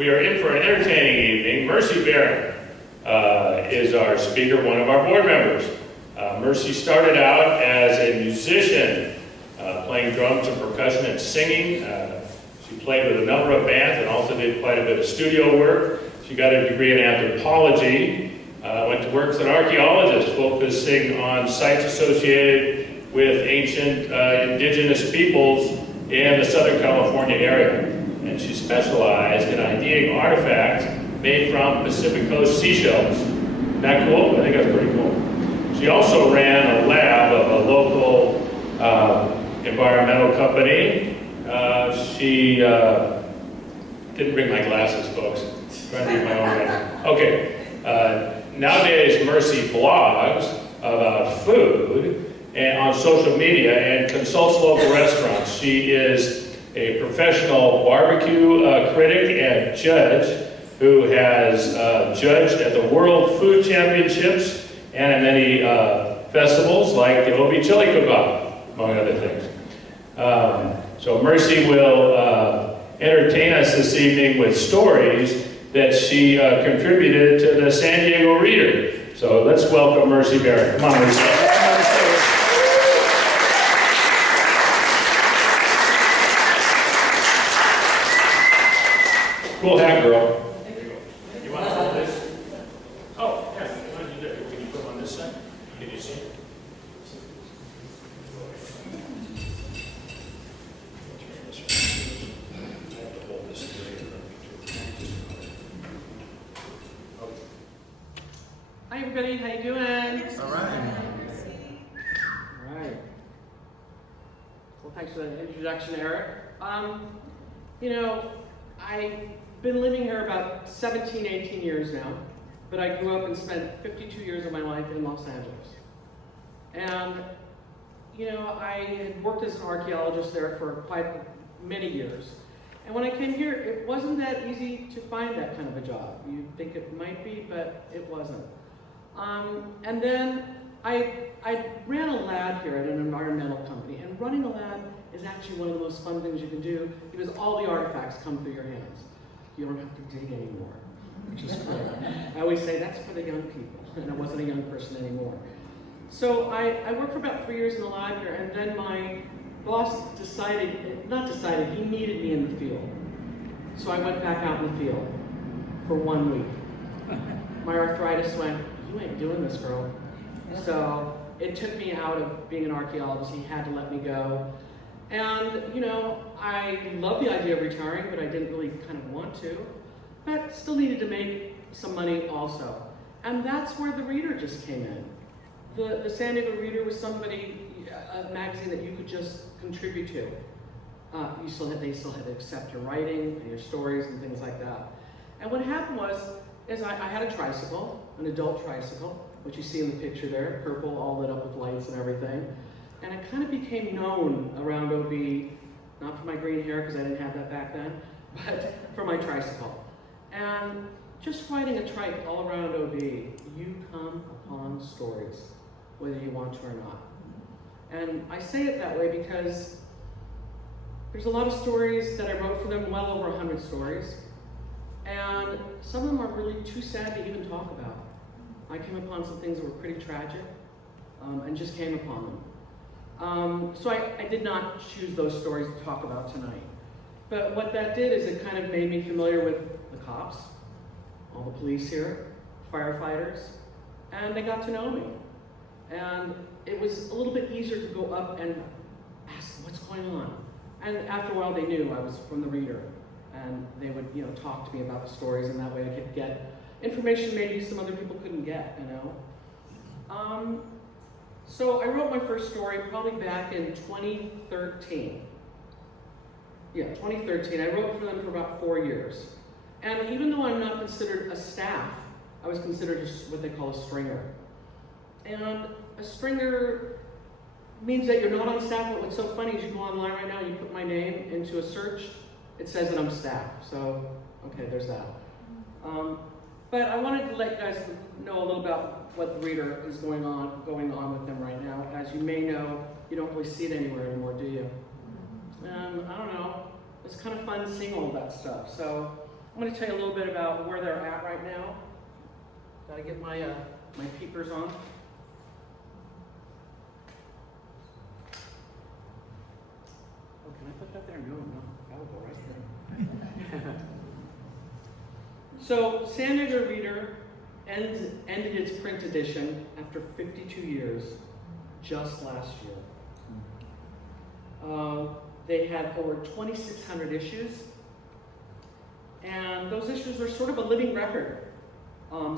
We are in for an entertaining evening. Mercy Barron is our speaker, one of our board members. Mercy started out as a musician, playing drums and percussion and singing. She played with a number of bands and also did quite a bit of studio work. She got a degree in anthropology, went to work as an archaeologist, focusing on sites associated with ancient indigenous peoples in the Southern California area. And she specialized in IDing artifacts made from Pacific Coast seashells. Isn't that cool? I think that's pretty cool. She also ran a lab of a local environmental company. She didn't bring my glasses, folks. I'm trying to read my own writing. Okay. Nowadays, Mercy blogs about food and on social media and consults local restaurants. She is a professional barbecue critic and judge who has judged at the World Food Championships and at many festivals like the Obi Chili Cook-Off, among other things. So Mercy will entertain us this evening with stories that she contributed to the San Diego Reader. So let's welcome Mercy Barron. Come on, Mercy. Cool hat, girl. You want to hold this? Oh, yeah. What did you do? Can you put them on this side? Can you see? I have to hold this together. Hi everybody, how you doing? All right. All right. Well, thanks for the introduction, Eric. I've been living here about 17, 18 years now, but I grew up and spent 52 years of my life in Los Angeles. And, I had worked as an archaeologist there for quite many years. And when I came here, it wasn't that easy to find that kind of a job. You'd think it might be, but it wasn't. And then I ran a lab here at an environmental company, and running a lab is actually one of the most fun things you can do because all the artifacts come through your hands. You don't have to dig anymore, which is great. I always say that's for the young people, and I wasn't a young person anymore. So I worked for about 3 years in the lab here, and then my boss he needed me in the field. So I went back out in the field for 1 week. My arthritis went, you ain't doing this, girl. So it took me out of being an archaeologist. He had to let me go. And, I love the idea of retiring, but I didn't really kind of want to. But still needed to make some money also. And that's where the Reader just came in. The San Diego Reader was a magazine that you could just contribute to. They still had to accept your writing and your stories and things like that. And what happened is I had a tricycle, an adult tricycle, which you see in the picture there, purple, all lit up with lights and everything. And I kind of became known around OB, not for my green hair, because I didn't have that back then, but for my tricycle. And just riding a trike all around OB, you come upon stories, whether you want to or not. And I say it that way because there's a lot of stories that I wrote for them, well over 100 stories. And some of them are really too sad to even talk about. I came upon some things that were pretty tragic, and just came upon them. So I did not choose those stories to talk about tonight. But what that did is it kind of made me familiar with the cops, all the police here, firefighters, and they got to know me. And it was a little bit easier to go up and ask what's going on. And after a while they knew I was from the Reader, and they would talk to me about the stories, and that way I could get information maybe some other people couldn't get, So I wrote my first story probably back in 2013. Yeah, 2013. I wrote for them for about 4 years. And even though I'm not considered a staff, I was considered what they call a stringer. And a stringer means that you're not on staff, but what's so funny is you go online right now and you put my name into a search, it says that I'm staff. So, okay, there's that. But I wanted to let you guys know a little about what the Reader is going on with them right now. As you may know, you don't really see it anywhere anymore, do you? I don't know. It's kind of fun seeing all that stuff. So I'm going to tell you a little bit about where they're at right now. Got to get my my peepers on. Oh, can I put that there? No, that'll go right there. So, San Diego Reader ended its print edition after 52 years, just last year. They had over 2,600 issues, and those issues are sort of a living record,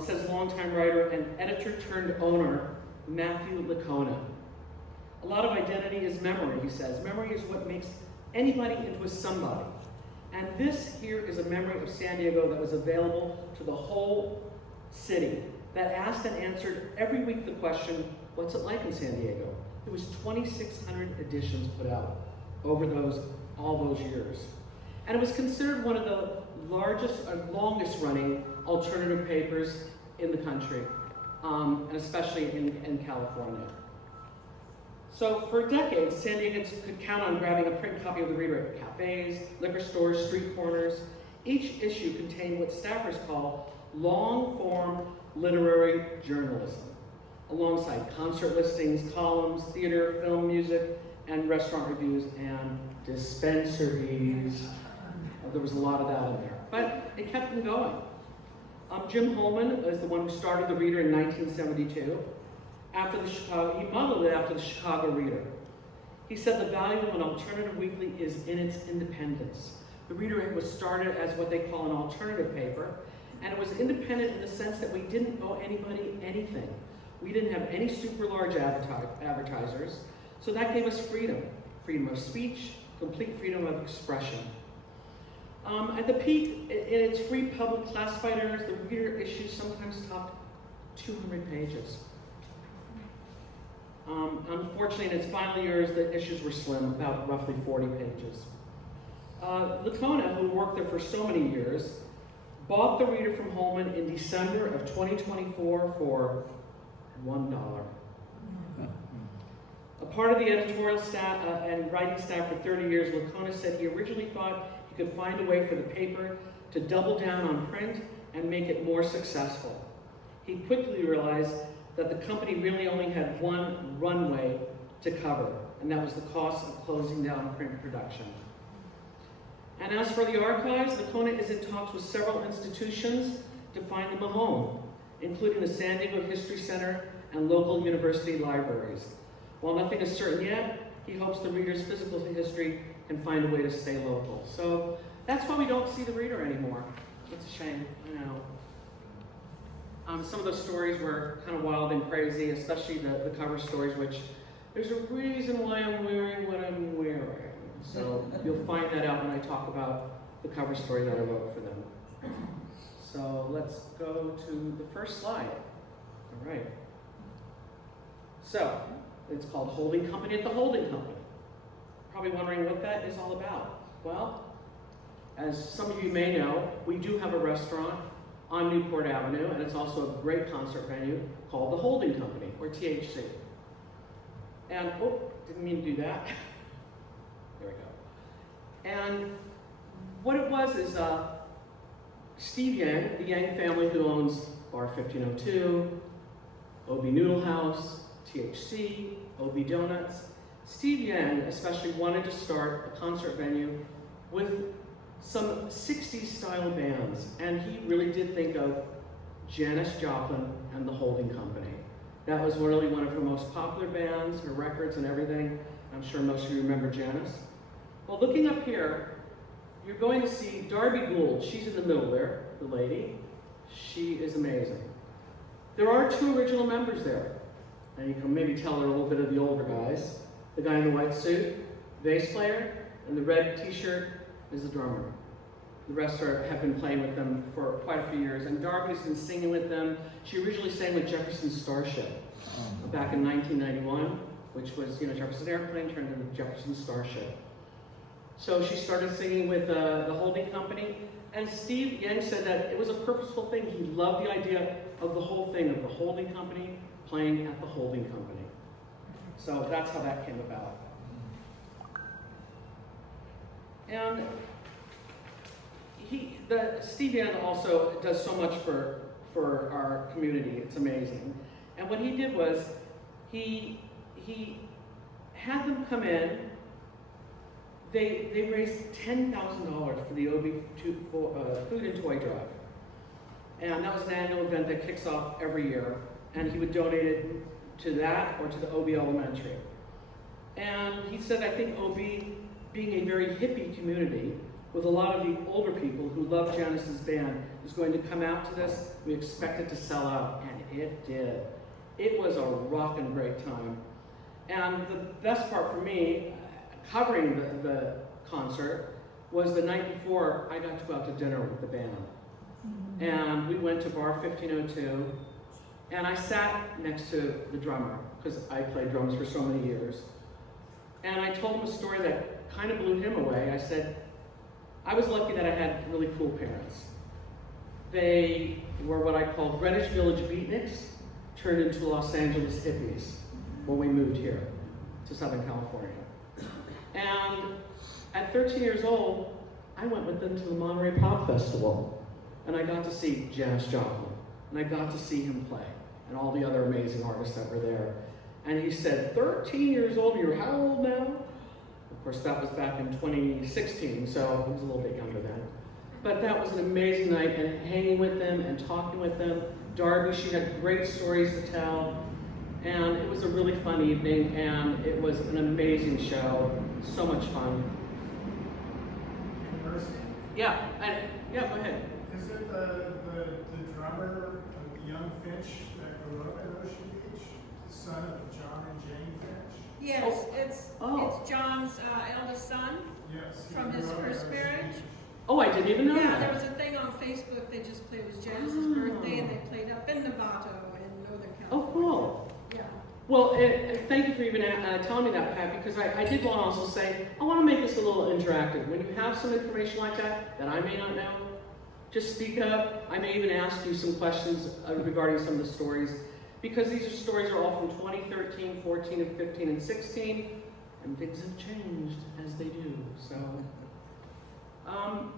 says longtime writer and editor-turned-owner Matthew Licona. A lot of identity is memory, he says. Memory is what makes anybody into a somebody. And this here is a memory of San Diego that was available to the whole city, that asked and answered every week the question, what's it like in San Diego? There was 2,600 editions put out over all those years. And it was considered one of the largest or longest running alternative papers in the country, and especially in California. So for decades, San Diegans could count on grabbing a print copy of the Reader at cafes, liquor stores, street corners. Each issue contained what staffers call long-form literary journalism, alongside concert listings, columns, theater, film, music, and restaurant reviews, and dispensaries. There was a lot of that in there, but it kept them going. Jim Holman is the one who started the Reader in 1972. He modeled it after the Chicago Reader. He said the value of an alternative weekly is in its independence. The Reader was started as what they call an alternative paper, and it was independent in the sense that we didn't owe anybody anything. We didn't have any super large advertisers, so that gave us freedom. Freedom of speech, complete freedom of expression. At the peak, in its free public classified areas, the Reader issues sometimes topped 200 pages. Unfortunately, in its final years, the issues were slim, about roughly 40 pages. Licona, who worked there for so many years, bought the Reader from Holman in December of 2024 for $1. A part of the editorial staff and writing staff for 30 years, Licona said he originally thought he could find a way for the paper to double down on print and make it more successful. He quickly realized that the company really only had one runway to cover, and that was the cost of closing down print production. And as for the archives, Licona is in talks with several institutions to find them a home, including the San Diego History Center and local university libraries. While nothing is certain yet, he hopes the Reader's physical history can find a way to stay local. So that's why we don't see the Reader anymore. It's a shame, I know. Some of those stories were kind of wild and crazy, especially the cover stories, which there's a reason why I'm wearing what I'm wearing. So you'll find that out when I talk about the cover story that I wrote for them. So let's go to the first slide. All right. So it's called Holding Company at the Holding Company. Probably wondering what that is all about. Well, as some of you may know, we do have a restaurant on Newport Avenue, and it's also a great concert venue called the Holding Company, or THC. And, didn't mean to do that. There we go. And what it was is Steve Yang, the Yang family who owns Bar 1502, OB Noodle House, THC, OB Donuts. Steve Yang especially wanted to start a concert venue with some 60s style bands, and he really did think of Janis Joplin and the Holding Company. That was really one of her most popular bands, her records and everything. I'm sure most of you remember Janis. Well, looking up here, you're going to see Darby Gould. She's in the middle there, the lady. She is amazing. There are two original members there, and you can maybe tell they're a little bit of the older guys. The guy in the white suit, bass player, and the red t-shirt is the drummer. The rest have been playing with them for quite a few years, and Darby's been singing with them. She originally sang with Jefferson Starship back in 1991, which was, Jefferson Airplane turned into Jefferson Starship. So she started singing with the Holding Company, and Steve Yang said that it was a purposeful thing. He loved the idea of the whole thing, of the Holding Company playing at the Holding Company. So that's how that came about. And Steve Young also does so much for our community. It's amazing. And what he did was he had them come in. They raised $10,000 for the OB food and toy drive. And that was an annual event that kicks off every year. And he would donate it to that or to the OB Elementary. And he said, I think OB, being a very hippie community, with a lot of the older people who love Janice's band, is going to come out to this. We expect it to sell out, and it did. It was a rockin' great time. And the best part for me, covering the concert, was the night before I got to go out to dinner with the band. And we went to Bar 1502, and I sat next to the drummer, because I played drums for so many years. And I told him a story that kind of blew him away. I said, I was lucky that I had really cool parents. They were what I call Greenwich Village beatniks turned into Los Angeles hippies when we moved here to Southern California. And at 13 years old, I went with them to the Monterey Pop Festival, and I got to see Janis Joplin, and I got to see him play, and all the other amazing artists that were there. And he said, 13 years old, you're how old now? Of course, that was back in 2016, so he was a little bit younger then. But that was an amazing night, and hanging with them and talking with them. Darby, she had great stories to tell, and it was a really fun evening, and it was an amazing show. So much fun. Mercy? Yeah, go ahead. Is it the drummer, the young Finch that grew up in Ocean Beach, son of John and Jane Finch? Yes, Oh. it's John's eldest son Yes. he from grew his up in first Ocean marriage. Beach. Oh, I didn't even know Yeah, there that. was a thing on Facebook they just played. It was Janice's birthday, and they played up in Novato in Northern California. Oh, cool. Yeah. Well, thank you for even telling me that, Pat, because I did want to also say, I want to make this a little interactive. When you have some information like that I may not know, just speak up. I may even ask you some questions regarding some of the stories, because these stories are all from 2013, 14, and 15, and 16, and things have changed as they do. So,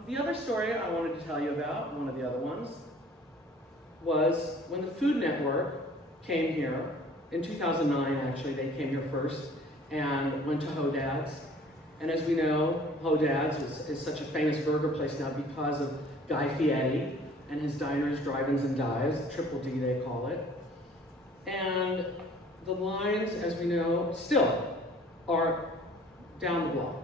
the other story I wanted to tell you about, one of the other ones, was when the Food Network came here. In 2009, actually, they came here first and went to Hodad's. And as we know, Hodad's is such a famous burger place now because of Guy Fieri and his diners, drive-ins, and dives, Triple D they call it. And the lines, as we know, still are down the block.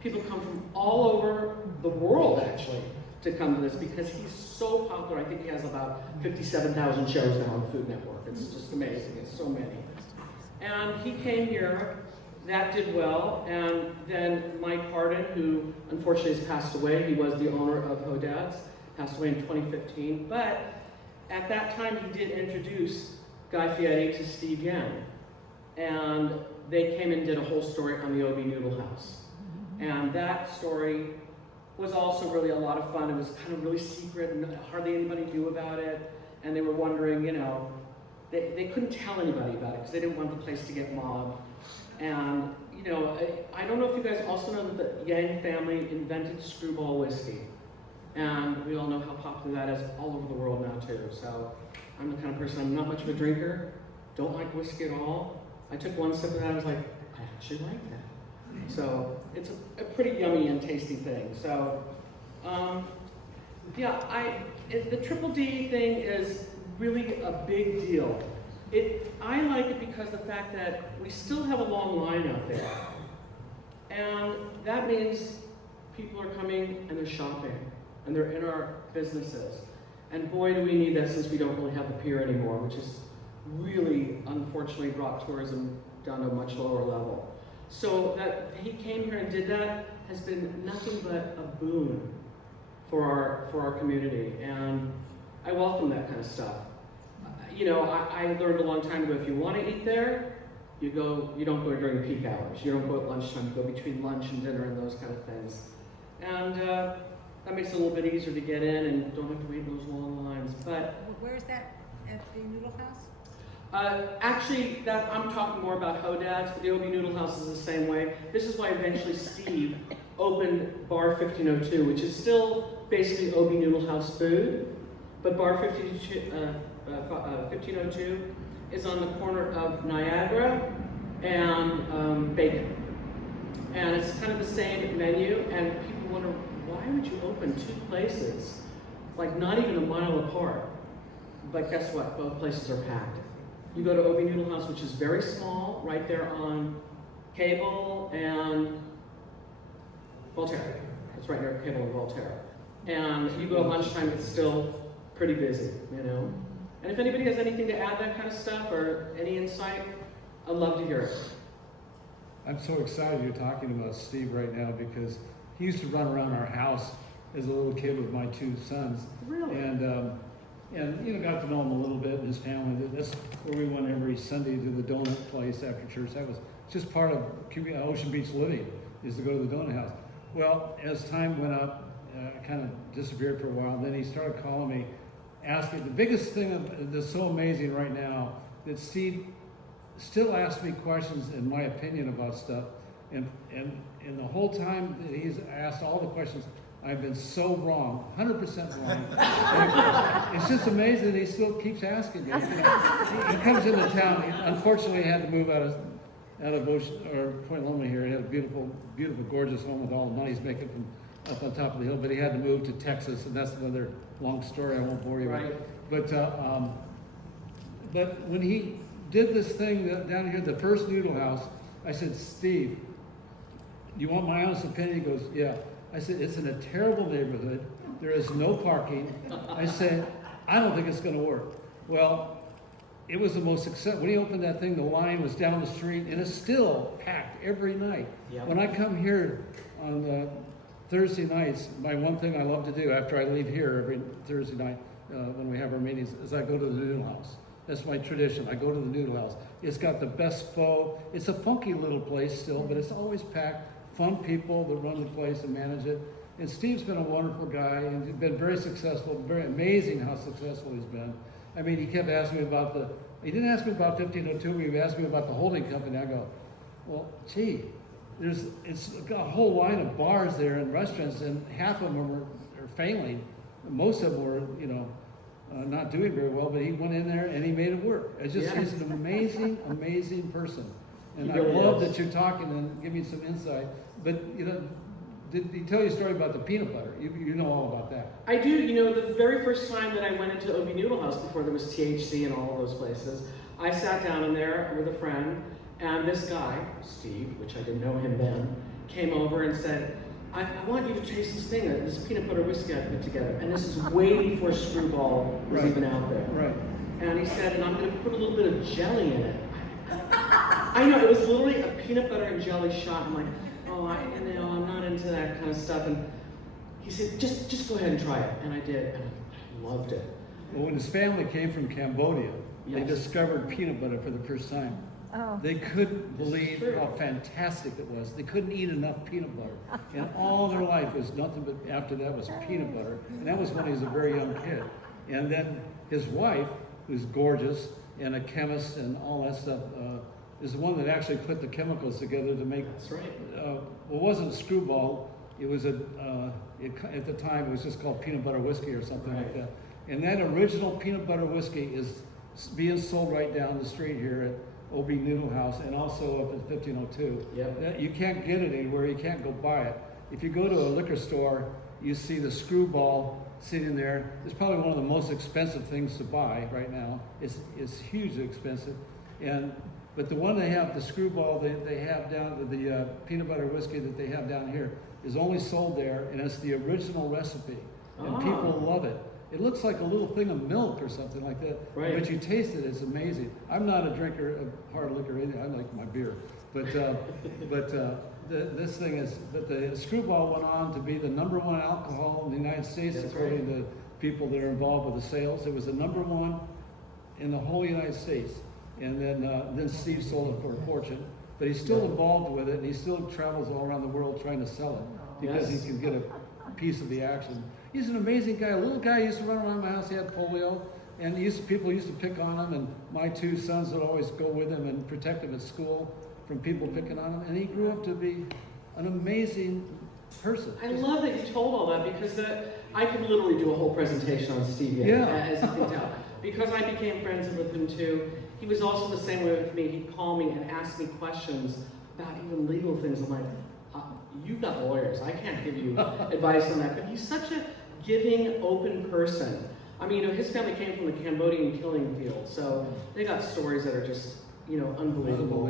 People come from all over the world, actually, to come to this because he's so popular. I think he has about 57,000 shows now on the Food Network. It's just amazing. It's so many. And he came here. That did well. And then Mike Harden, who unfortunately has passed away, he was the owner of Hodad's, passed away in 2015. But at that time, he did introduce Guy Fieri to Steve Young. And they came and did a whole story on the OB Noodle House. And that story was also really a lot of fun. It was kind of really secret, and hardly anybody knew about it. And they were wondering, they couldn't tell anybody about it because they didn't want the place to get mobbed. And, I don't know if you guys also know that the Yang family invented screwball whiskey. And we all know how popular that is all over the world now, too. So I'm the kind of person, I'm not much of a drinker, don't like whiskey at all. I took one sip of that, I was like, I actually like that. So it's a pretty yummy and tasty thing. So, the Triple D thing is really a big deal. I like it because the fact that we still have a long line out there. And that means people are coming and they're shopping and they're in our businesses. And boy, do we need that since we don't really have the pier anymore, which has really, unfortunately, brought tourism down to a much lower level. So that he came here and did that has been nothing but a boon for our community, and I welcome that kind of stuff. I learned a long time ago, if you want to eat there, you don't go during peak hours. You don't go at lunchtime. You go between lunch and dinner and those kind of things. And that makes it a little bit easier to get in and don't have to wait in those long lines. But where is that? At the Noodle House? Actually, I'm talking more about Hodad's, but the OB Noodle House is the same way. This is why eventually Steve opened Bar 1502, which is still basically Obie Noodle House food, but Bar 1502 is on the corner of Niagara and Bacon. And it's kind of the same menu, and people wonder, why would you open two places, like not even a mile apart? But guess what? Both places are packed. You go to Obie Noodle House, which is very small, right there on Cable and Voltaire. It's right near Cable and Voltaire. And you go at lunchtime, it's still pretty busy, you know? And if anybody has anything to add that kind of stuff or any insight, I'd love to hear it. I'm so excited you're talking about Steve right now because he used to run around our house as a little kid with my two sons. Really? And you know, got to know him a little bit and his family. That's where we went every Sunday to the donut place after church. That was just part of Ocean Beach living, is to go to the donut house. Well, as time went up, I kind of disappeared for a while. Then he started calling me, asking. The biggest thing that's so amazing right now that Steve still asks me questions in my opinion about stuff, and the whole time that he's asked all the questions, I've been so wrong, 100% wrong. And it's just amazing that he still keeps asking me. You know, he comes into town. Unfortunately, he had to move out of Ocean or Point Loma here. He had a beautiful, beautiful, gorgeous home with all the money he's making from up on top of the hill. But he had to move to Texas, and that's another long story. I won't bore you with. But when he did this thing down here, the first noodle house, I said, Steve, you want my honest opinion? He goes, yeah. I said, it's in a terrible neighborhood. There is no parking. I said, I don't think it's going to work. Well, it was the most successful. When he opened that thing, the line was down the street, and it's still packed every night. Yep. When I come here on Thursday nights, my one thing I love to do after I leave here every Thursday night when we have our meetings is I go to the noodle house. That's my tradition. I go to the noodle house. It's got the best pho. It's a funky little place still, but it's always packed. Fun people that run the place and manage it. And Steve's been a wonderful guy and he's been very successful, very amazing how successful he's been. I mean, he kept asking me about he didn't ask me about 1502, he asked me about the holding company. I go, well, gee, it's got a whole line of bars there and restaurants, and half of them are failing. Most of them were, you know, not doing very well, but he went in there and he made it work. He's an amazing, amazing person. And I love that you're talking and giving some insight. But, you know, did he tell you a story about the peanut butter? You know all about that. I do. You know, the very first time that I went into Obie Noodle House before there was THC and all of those places, I sat down in there with a friend, and this guy, Steve, which I didn't know him then, came over and said, I want you to taste this thing, this peanut butter whiskey I put together. And this is way before Screwball was even out there. Right. And he said, and I'm going to put a little bit of jelly in it. I know, it was literally a peanut butter and jelly shot. I'm like, oh, I'm not into that kind of stuff. And he said, just go ahead and try it. And I did, and I loved it. Well, when his family came from Cambodia, they discovered peanut butter for the first time. Oh. They couldn't believe how fantastic it was. They couldn't eat enough peanut butter. And all their life was nothing but, after that was peanut butter. And that was when he was a very young kid. And then his wife, who's gorgeous, and a chemist and all that stuff, is the one that actually put the chemicals together to make. That's right. Well, it wasn't Screwball. It was at the time it was just called peanut butter whiskey or something like that. And that original peanut butter whiskey is being sold right down the street here at Obie Noodle House and also up at 1502. Yep. You can't get it anywhere. You can't go buy it. If you go to a liquor store, you see the Screwball sitting there. It's probably one of the most expensive things to buy right now. It's hugely expensive, but the one they have, the Screwball they have down, the peanut butter whiskey that they have down here, is only sold there, and it's the original recipe, and people love it. It looks like a little thing of milk or something like that, but you taste it, it's amazing. I'm not a drinker of hard liquor either. I like my beer, but this thing is. But the Screwball went on to be the #1 alcohol in the United States, according to people that are involved with the sales. It was the #1 in the whole United States. And then Steve sold it for a fortune, but he's still involved with it, and he still travels all around the world trying to sell it because he can get a piece of the action. He's an amazing guy. A little guy used to run around my house. He had polio, and people used to pick on him, and my two sons would always go with him and protect him at school from people picking on him. And he grew up to be an amazing person. I love that you told all that because I could literally do a whole presentation on Steve, Yeah. as you can tell. Because I became friends with him too. He was also the same way with me. He'd call me and ask me questions about even legal things. I'm like, you've got lawyers. I can't give you advice on that. But he's such a giving, open person. I mean, his family came from the Cambodian killing field, so they got stories that are just, unbelievable.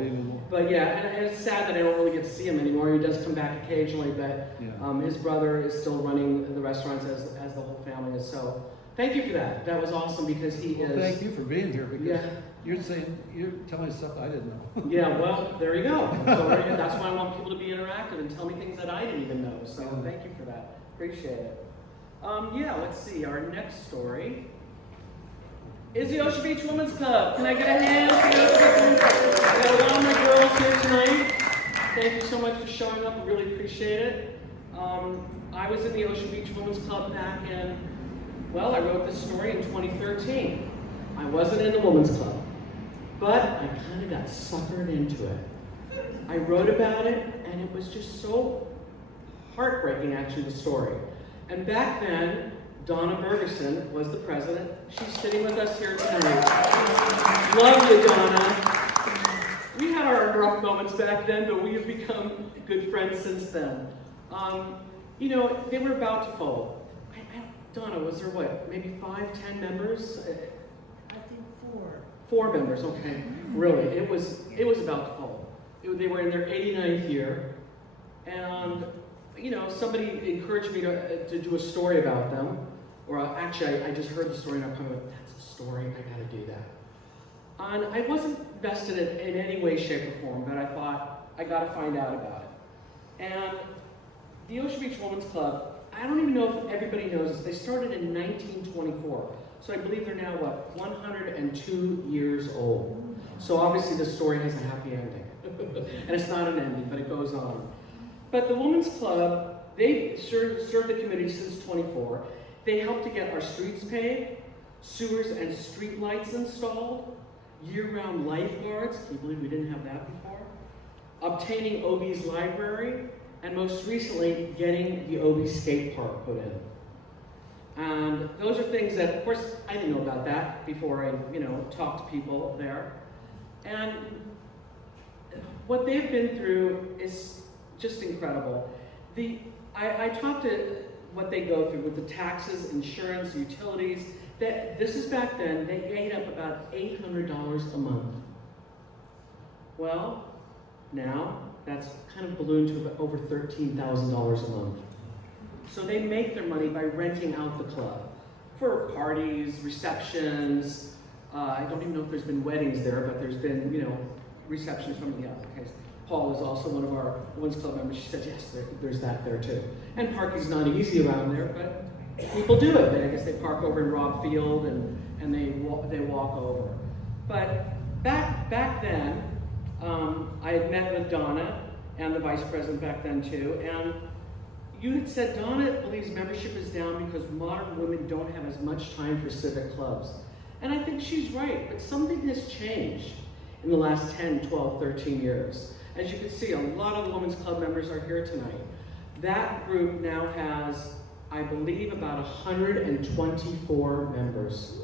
But yeah, and it's sad that I don't really get to see him anymore. He does come back occasionally, but his brother is still running the restaurants as the whole family is. So thank you for that. That was awesome because he is. Thank you for being here because Yeah. you're telling me stuff I didn't know. Yeah, well, there you go. So that's why I want people to be interactive and tell me things that I didn't even know. So thank you for that. Appreciate it. Let's see. Our next story is the Ocean Beach Women's Club. Can I get a hand for the Ocean Beach Women's Club? I got a lot of my girls here tonight. Thank you so much for showing up. I really appreciate it. I was in the Ocean Beach Women's Club back in, I wrote this story in 2013. I wasn't in the Women's Club, but I kind of got suckered into it. I wrote about it, and it was just so heartbreaking, actually, the story. And back then, Donna Bergeson was the president. She's sitting with us here tonight. Love you, Donna. We had our rough moments back then, but we have become good friends since then. They were about to fold. Donna, was there maybe 5, 10 members? I think 4. 4 members, okay. Really, it was about to fold. They were in their 89th year, and somebody encouraged me to do a story about them. Or actually, I just heard the story and I'm kind of like, that's a story, I gotta do that. And I wasn't vested in any way, shape, or form, but I thought, I gotta find out about it. And the Ocean Beach Women's Club, I don't even know if everybody knows this, they started in 1924. So I believe they're now, 102 years old. So obviously the story has a happy ending. And it's not an ending, but it goes on. But the Women's Club, they served the community since 24. They helped to get our streets paved, sewers and street lights installed, year-round lifeguards, can you believe we didn't have that before? Obtaining OB's library, and most recently, getting the OB skate park put in. And those are things that, of course, I didn't know about that before I, talked to people there. And what they've been through is just incredible. I talked to what they go through with the taxes, insurance, utilities. This is back then, they ate up about $800 a month. Well, now that's kind of ballooned to over $13,000 a month. So they make their money by renting out the club for parties, receptions. I don't even know if there's been weddings there, but there's been, receptions from the other case. Paul is also one of our Women's Club members. She said, yes, there's that there too. And parking's not easy around there, but people do it. I guess they park over in Robb Field and they walk over. But back then, I had met with Donna and the vice president back then too, and you had said Donna believes membership is down because modern women don't have as much time for civic clubs. And I think she's right, but something has changed in the last 10, 12, 13 years. As you can see, a lot of the Women's Club members are here tonight. That group now has, I believe, about 124 members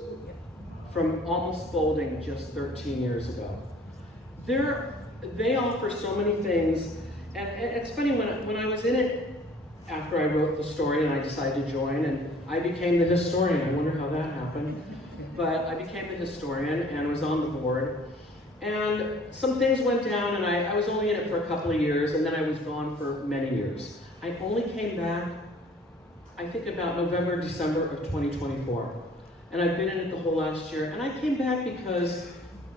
from almost folding just 13 years ago. They offer so many things, and it's funny, when I was in it, after I wrote the story and I decided to join, and I became the historian. I wonder how that happened. But I became the historian and was on the board. And some things went down, and I was only in it for a couple of years, and then I was gone for many years. I only came back, I think about November, December of 2024. And I've been in it the whole last year. And I came back because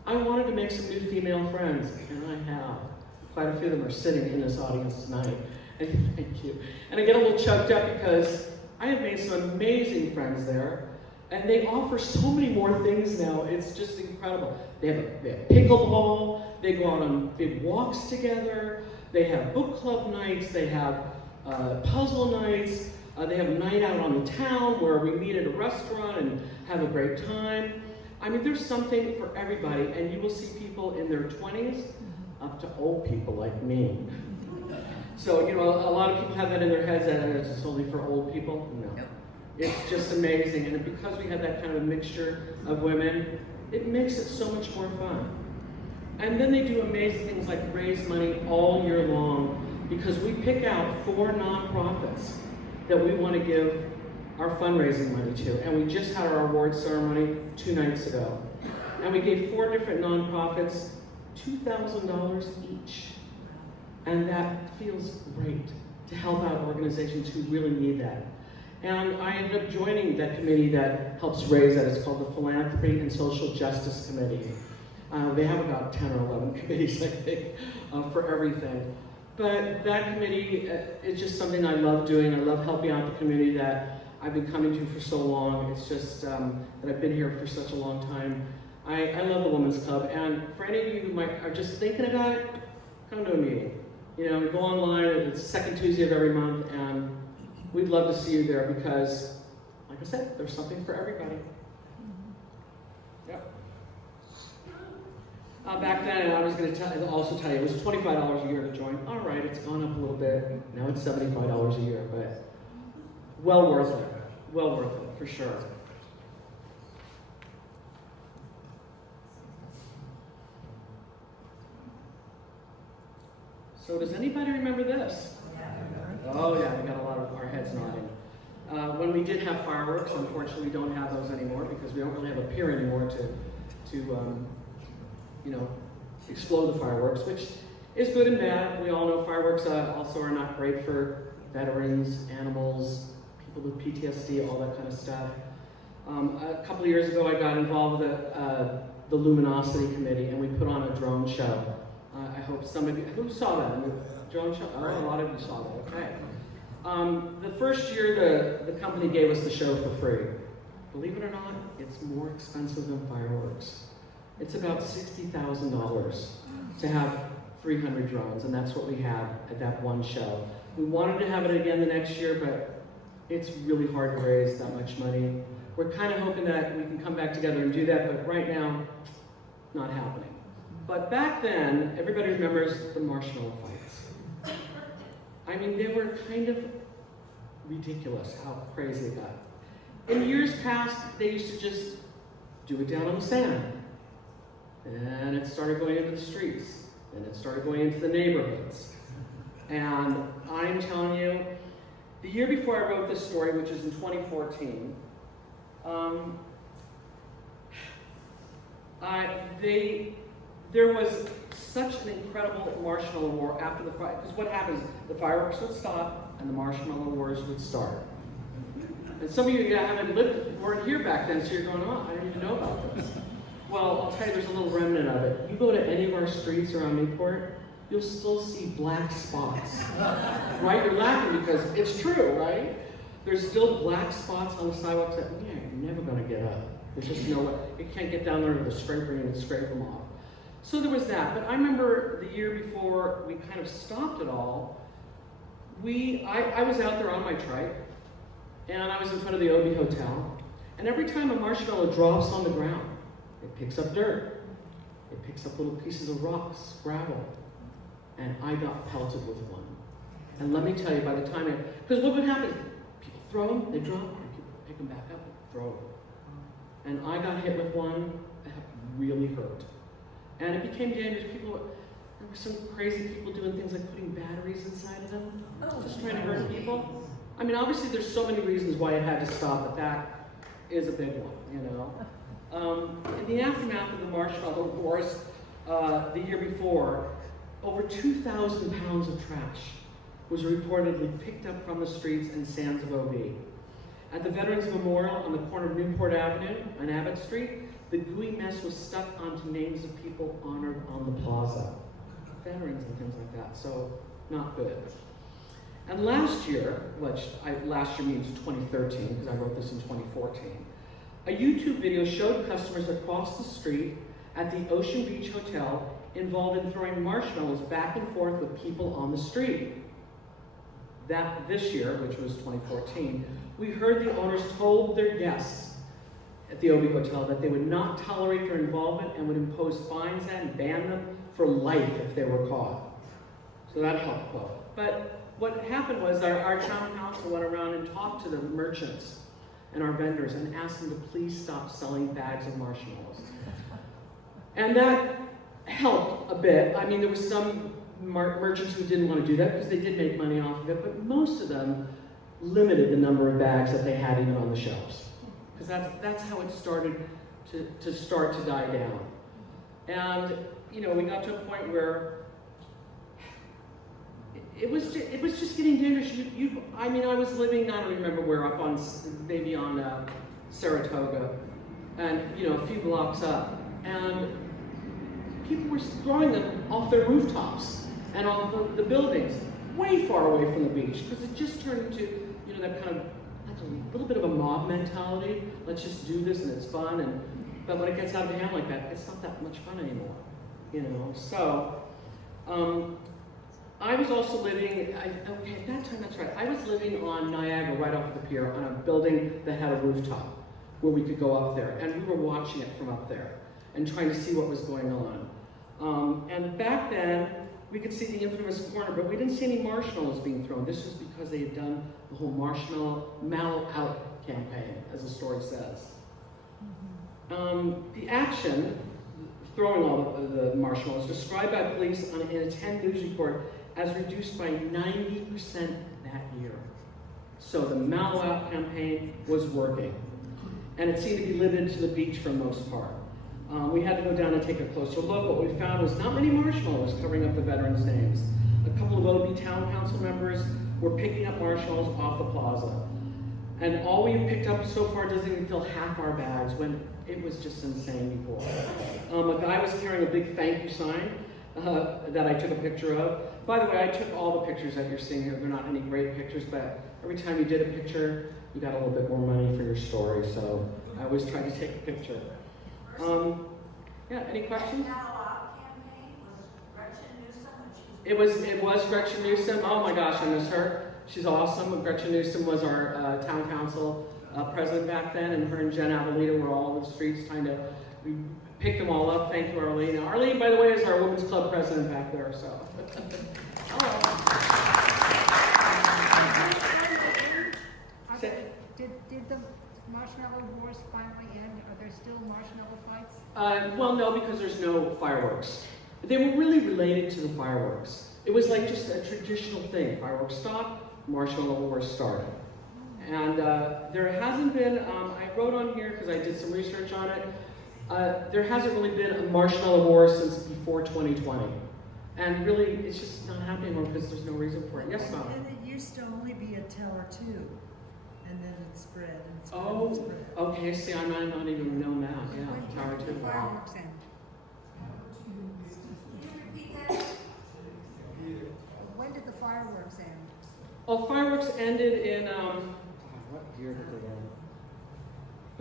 I wanted to make some new female friends, and I have. Quite a few of them are sitting in this audience tonight. And thank you. And I get a little choked up because I have made some amazing friends there. And they offer so many more things now. It's just incredible. They have pickleball. They go out on big walks together. They have book club nights. They have puzzle nights. They have a night out on the town where we meet at a restaurant and have a great time. I mean, there's something for everybody. And you will see people in their 20s up to old people like me. So, a lot of people have that in their heads that it's only for old people. No. It's just amazing. And because we have that kind of a mixture of women, it makes it so much more fun. And then they do amazing things like raise money all year long because we pick out 4 nonprofits that we want to give our fundraising money to. And we just had our award ceremony 2 nights ago. And we gave 4 different nonprofits $2,000 each. And that feels great to help out organizations who really need that. And I ended up joining that committee that helps raise that. It's called the Philanthropy and Social Justice Committee. They have about 10 or 11 committees, I think, for everything. But that committee is just something I love doing. I love helping out the community that I've been coming to for so long. It's just that I've been here for such a long time. I love the Women's Club. And for any of you who are just thinking about it, come to a meeting. You know, go online. It's the second Tuesday of every month, and we'd love to see you there because, like I said, there's something for everybody. Yep. Back then, I was going to also tell you, it was $25 a year to join. All right, it's gone up a little bit. Now it's $75 a year, but well worth it. Well worth it, for sure. So does anybody remember this? Oh yeah, we got a lot of our heads nodding. When we did have fireworks, unfortunately we don't have those anymore because we don't really have a pier anymore to you know, explode the fireworks, which is good and bad. We all know fireworks also are not great for veterans, animals, people with PTSD, all that kind of stuff. A couple of years ago I got involved with the Luminosity Committee and we put on a drone show. I hope some of you, who saw that? Drone show? Oh, a lot of you saw that, okay. The first year the company gave us the show for free. Believe it or not, it's more expensive than fireworks. It's about $60,000 to have 300 drones, and that's what we had at that one show. We wanted to have it again the next year, but it's really hard to raise that much money. We're kind of hoping that we can come back together and do that, but right now, not happening. But back then, everybody remembers the marshmallow fights. I mean, they were kind of ridiculous how crazy it got. In years past, they used to just do it down on the sand. And it started going into the streets. And it started going into the neighborhoods. And I'm telling you, the year before I wrote this story, which is in 2014, there was such an incredible marshmallow war after the fire. Because what happens, the fireworks would stop and the marshmallow wars would start. And some of you weren't here back then, so you're going, oh, I didn't even know about this. Well, I'll tell you, there's a little remnant of it. You go to any of our streets around Newport, you'll still see black spots. Right? You're laughing because it's true, right? There's still black spots on the sidewalks that we ain't never gonna get up. There's just no way. You can't get down there with a scraper and scrape them off. So there was that. But I remember the year before we kind of stopped it all, I was out there on my trike, and I was in front of the OB Hotel, and every time a marshmallow drops on the ground, it picks up dirt. It picks up little pieces of rocks, gravel. And I got pelted with one. And let me tell you, by the time because what would happen? People throw them, they drop them, people pick them back up and throw them. And I got hit with one that really hurt. And it became dangerous. There were some crazy people doing things like putting batteries inside of them, just trying to hurt people. I mean, obviously there's so many reasons why it had to stop, but that is a big one, you know. In the aftermath of the marshmallow wars the year before, over 2,000 pounds of trash was reportedly picked up from the streets and sands of OB. At the Veterans Memorial on the corner of Newport Avenue and Abbott Street, the gooey mess was stuck onto names of people honored on the plaza. Veterans and things like that, so not good. And last year, last year means 2013, because I wrote this in 2014, a YouTube video showed customers across the street at the Ocean Beach Hotel involved in throwing marshmallows back and forth with people on the street. This year, which was 2014, we heard the owners told their guests at the OB Hotel that they would not tolerate their involvement and would impose fines and ban them for life if they were caught. So that helped quote. But what happened was our town council went around and talked to the merchants and our vendors and asked them to please stop selling bags of marshmallows. And that helped a bit. I mean, there was some merchants who didn't want to do that because they did make money off of it, but most of them limited the number of bags that they had even on the shelves. Because that's how it started to die down. And, you know, we got to a point where it was just getting dangerous. I mean, I was living, I don't remember where, up on, maybe on Saratoga, and, you know, a few blocks up, and people were throwing them off their rooftops and off the buildings, way far away from the beach, because it just turned into, you know, that kind of, that's a little bit of a mob mentality. Let's just do this and it's fun, but when it gets out of hand like that, it's not that much fun anymore, you know. So, I was also living, okay, at that time, that's right, I was living on Niagara, right off the pier, on a building that had a rooftop where we could go up there, and we were watching it from up there and trying to see what was going on. And back then, we could see the infamous corner, but we didn't see any marshmallows being thrown. This was because they had done the whole marshmallow mallow out campaign, as the story says. The action, throwing all the marshmallows, described by police in a 10 News report as reduced by 90% that year. So the mallow out campaign was working. And it seemed to be limited to the beach for the most part. We had to go down and take a closer look. What we found was not many marshmallows covering up the veterans' names. A couple of OB town council members were picking up marshmallows off the plaza. And all we've picked up so far doesn't even fill half our bags, when it was just insane before. A guy was carrying a big thank you sign that I took a picture of. By the way, I took all the pictures that you're seeing here. They're not any great pictures, but every time you did a picture, you got a little bit more money for your story, so I always try to take a picture. Yeah, any questions? It was Gretchen Newsom. Oh my gosh, I miss her. She's awesome. Gretchen Newsom was our town council president back then, and her and Jen Avalita were all over the streets trying to, we picked them all up. Thank you, Arlene. Now, Arlene, by the way, is our women's club president back there, so. Did the marshmallow wars finally end? Are there still marshmallow fights? Well, no, because there's no fireworks. They were really related to the fireworks. It was like just a traditional thing. Fireworks stopped, marshmallow wars started. And there hasn't been, I wrote on here because I did some research on it, there hasn't really been a marshmallow war since before 2020. And really, it's just not happening anymore because there's no reason for it. Yes, Mom? And it used to only be a tell or two, and then it spread and spread Oh, and spread. okay, see, I might not even know that. Yeah, Tower When did the 2. fireworks end? When did the fireworks end? Oh, fireworks ended in, what year did they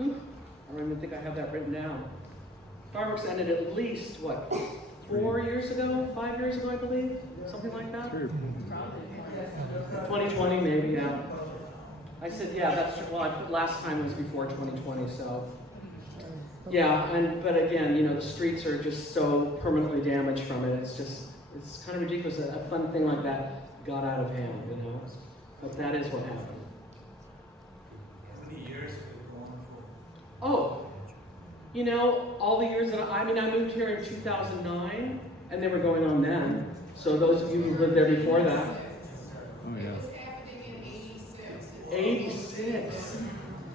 end? Ooh, I don't even think I have that written down. Fireworks ended at least, what, 4 years ago, 5 years ago, I believe? Something like that? 2020, maybe, yeah. I said, yeah, that's true. Well, last time was before 2020, so. Yeah, but again, you know, the streets are just so permanently damaged from it. It's kind of ridiculous that a fun thing like that got out of hand, you know? But that is what happened. How many years have it gone for? Oh, you know, all the years that I moved here in 2009, and they were going on then. So those of you who lived there before that. Oh, yeah. It was happening in 86. 86.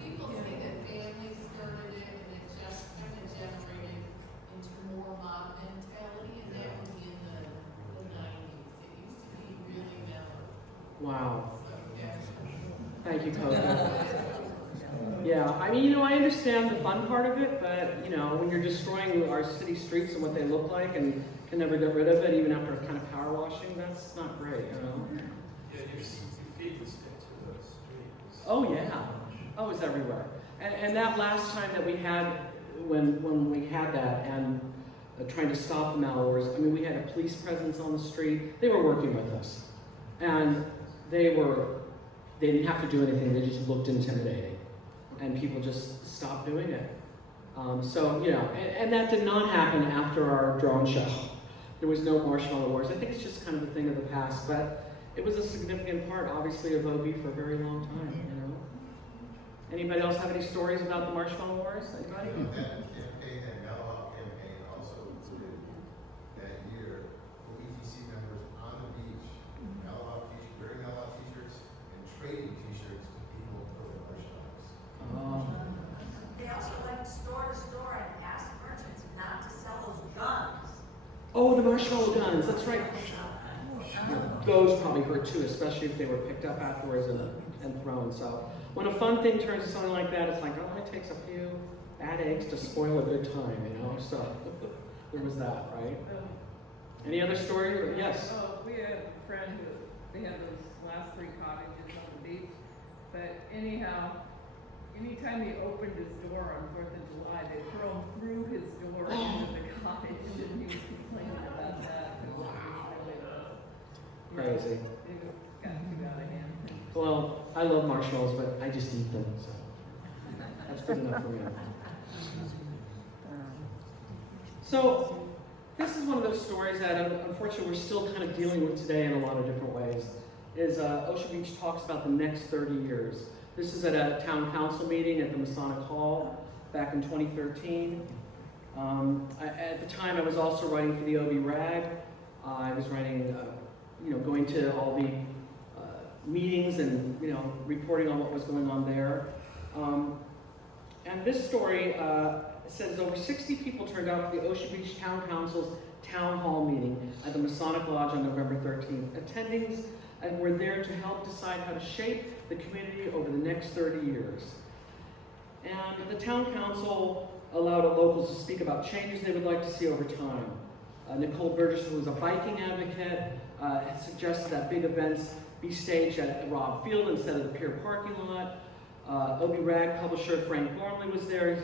People say that families started it and it just kind of generated into more mob mentality, and that was in the 90s. It used to be really mellow. Wow. So, yeah. Thank you, Coco. Yeah, I mean, you know, I understand the fun part of it, but, you know, when you're destroying our city streets and what they look like and can never get rid of it, even after kind of power washing, that's not great, you know? Yeah, your feet will stick to those streets. Oh, yeah. Oh, it's everywhere. And that last time that we had, when we had that and trying to stop the malwares, I mean, we had a police presence on the street. They were working with us. And they didn't have to do anything. They just looked intimidating. And people just stopped doing it. So, you know, and that did not happen after our drone show. There was no marshmallow wars. I think it's just kind of a thing of the past, but it was a significant part, obviously, of OB for a very long time, you know. Anybody else have any stories about the Marshmallow Wars? Anybody? That campaign, that Mellow campaign also included that year OETC members on the beach, wearing Mellow t-shirts and trading t-shirts to people for their marshmallows. Oh. They also went store to store and asked merchants not to sell those guns. Oh, the marshmallow guns, that's right. Those probably hurt too, especially if they were picked up afterwards and thrown. So when a fun thing turns to something like that, it's like, oh, it takes a few bad eggs to spoil a good time, you know? So there was that, right? Any other story? Yes? Oh, we had a friend who, they had those last 3 cottages on the beach, but anyhow, anytime he opened his door on 4th of July, they throw him through his door into the cottage, and he was complaining about that. Crazy. It got too out of hand. Well, I love marshmallows, but I just eat them, so that's good enough for me. So this is one of those stories that unfortunately we're still kind of dealing with today in a lot of different ways. Is Ocean Beach talks about the next 30 years. This is at a town council meeting at the Masonic Hall back in 2013. At the time, I was also writing for the OB Rag. I was writing, going to all the meetings and, reporting on what was going on there. And this story says over 60 people turned out for the Ocean Beach Town Council's Town Hall meeting at the Masonic Lodge on November 13th. Attendings were there to help decide how to shape the community over the next 30 years. And the Town Council allowed locals to speak about changes they would like to see over time. Nicole Burgess, who was a biking advocate, had suggested that big events be staged at Robb Field instead of the pier parking lot. OB Rag publisher Frank Gormley was there.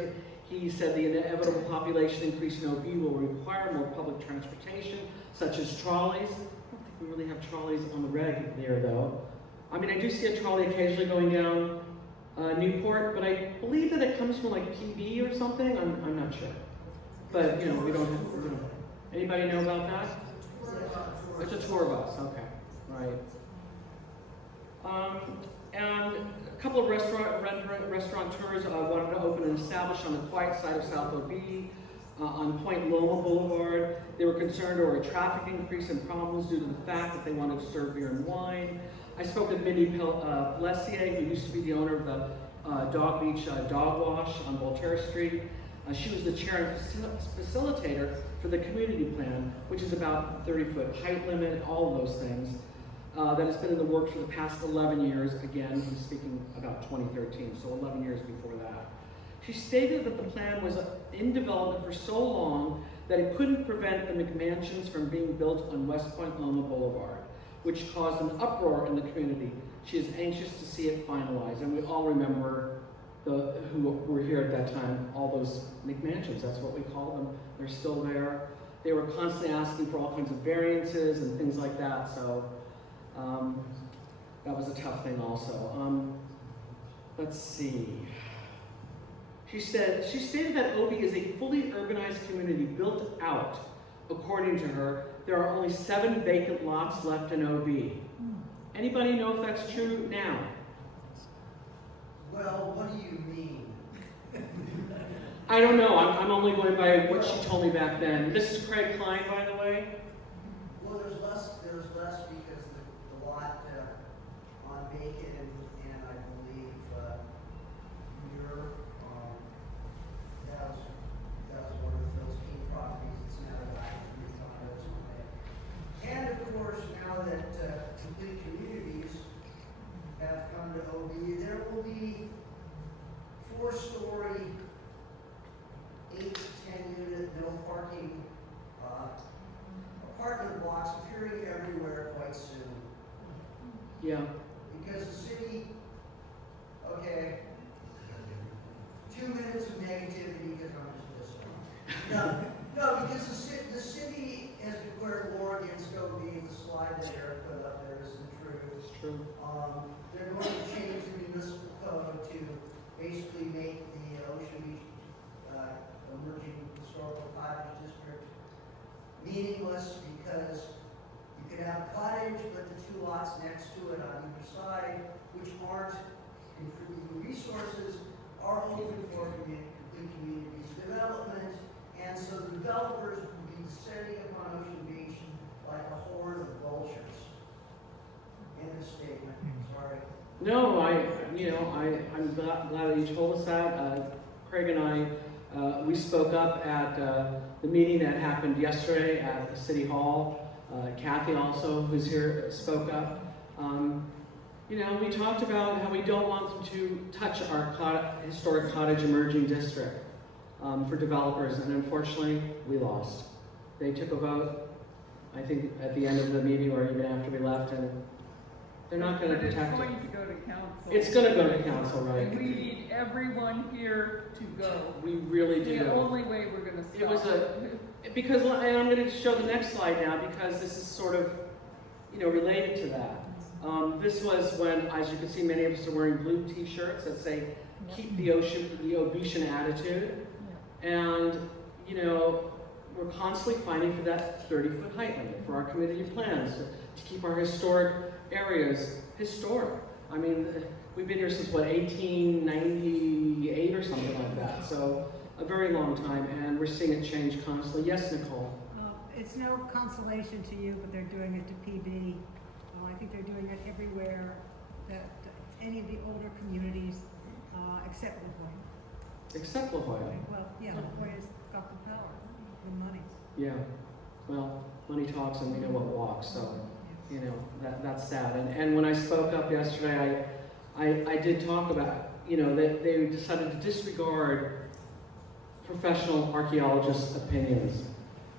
He said the inevitable population increase in OB will require more public transportation, such as trolleys. I don't think we really have trolleys on the reg there, though. I mean, I do see a trolley occasionally going down Newport, but I believe that it comes from like PB or something. I'm not sure. But, we don't have, anybody know about that? It's a tour bus, okay, right. And a couple of restaurateurs wanted to open and establish on the quiet side of South OB, on Point Loma Boulevard. They were concerned over a traffic increase and problems due to the fact that they wanted to serve beer and wine. I spoke with Mindy Pelessier, who used to be the owner of the Dog Beach Dog Wash on Voltaire Street. She was the chair and facilitator for the community plan, which is about 30-foot height limit, all of those things. That has been in the works for the past 11 years. Again, I'm speaking about 2013, so 11 years before that. She stated that the plan was in development for so long that it couldn't prevent the McMansions from being built on West Point Loma Boulevard, which caused an uproar in the community. She is anxious to see it finalized, and we all remember who were here at that time, all those McMansions, that's what we call them. They're still there. They were constantly asking for all kinds of variances and things like that, so that was a tough thing also. Let's see. She stated that OB is a fully urbanized community built out. According to her, there are only 7 vacant lots left in OB. Anybody know if that's true now? Well, what do you mean? I don't know. I'm only going by what she told me back then. This is Craig Klein, by the way. Well, there's less because the lot on Bacon and I believe Muir, that was one of those key properties. It's now like 3 condos on it. And of course, now that complete communities have come to OB, there will be 4-story, 8 to 10 unit, no parking apartment blocks appearing everywhere quite soon. Yeah. Because the city, okay, 2 minutes of negativity because I'm just pissed off. No, because the city has declared war against OB. The slide that Eric put up there isn't true. It's true. They're going to change the municipal code to basically make the Ocean Beach emerging historical cottage district meaningless because you could have a cottage, but the 2 lots next to it on either side, which aren't contributing resources, developers will be descending upon Ocean Beach like a horde of vultures. End of statement, sorry. No, I'm glad that you told us that. Craig and I, we spoke up at the meeting that happened yesterday at the City Hall. Kathy also, who's here, spoke up. We talked about how we don't want them to touch our historic cottage emerging district for developers, and unfortunately, we lost. They took a vote, I think, at the end of the meeting or even after we left, and they're not going to protect it. It's going to go to council. It's going to go to council, right? And we need everyone here to go. We really It's do. the only way we're going to stop It was because, and I'm going to show the next slide now because this is sort of, related to that. This was when, as you can see, many of us are wearing blue T-shirts that say "Keep the Obesian Attitude," and we're constantly fighting for that 30-foot height limit for our community plans to keep our historic areas historic. I mean, we've been here since 1898 or something like that. So a very long time, and we're seeing it change constantly. Yes, Nicole. It's no consolation to you, but they're doing it to PB. I think they're doing it everywhere, that any of the older communities, except La Jolla. Except La Jolla. Well, yeah, La Jolla's got the power, the money. Yeah. Well, money talks and we know what walks, so, that's sad. And when I spoke up yesterday, I did talk about, that they decided to disregard professional archaeologists' opinions.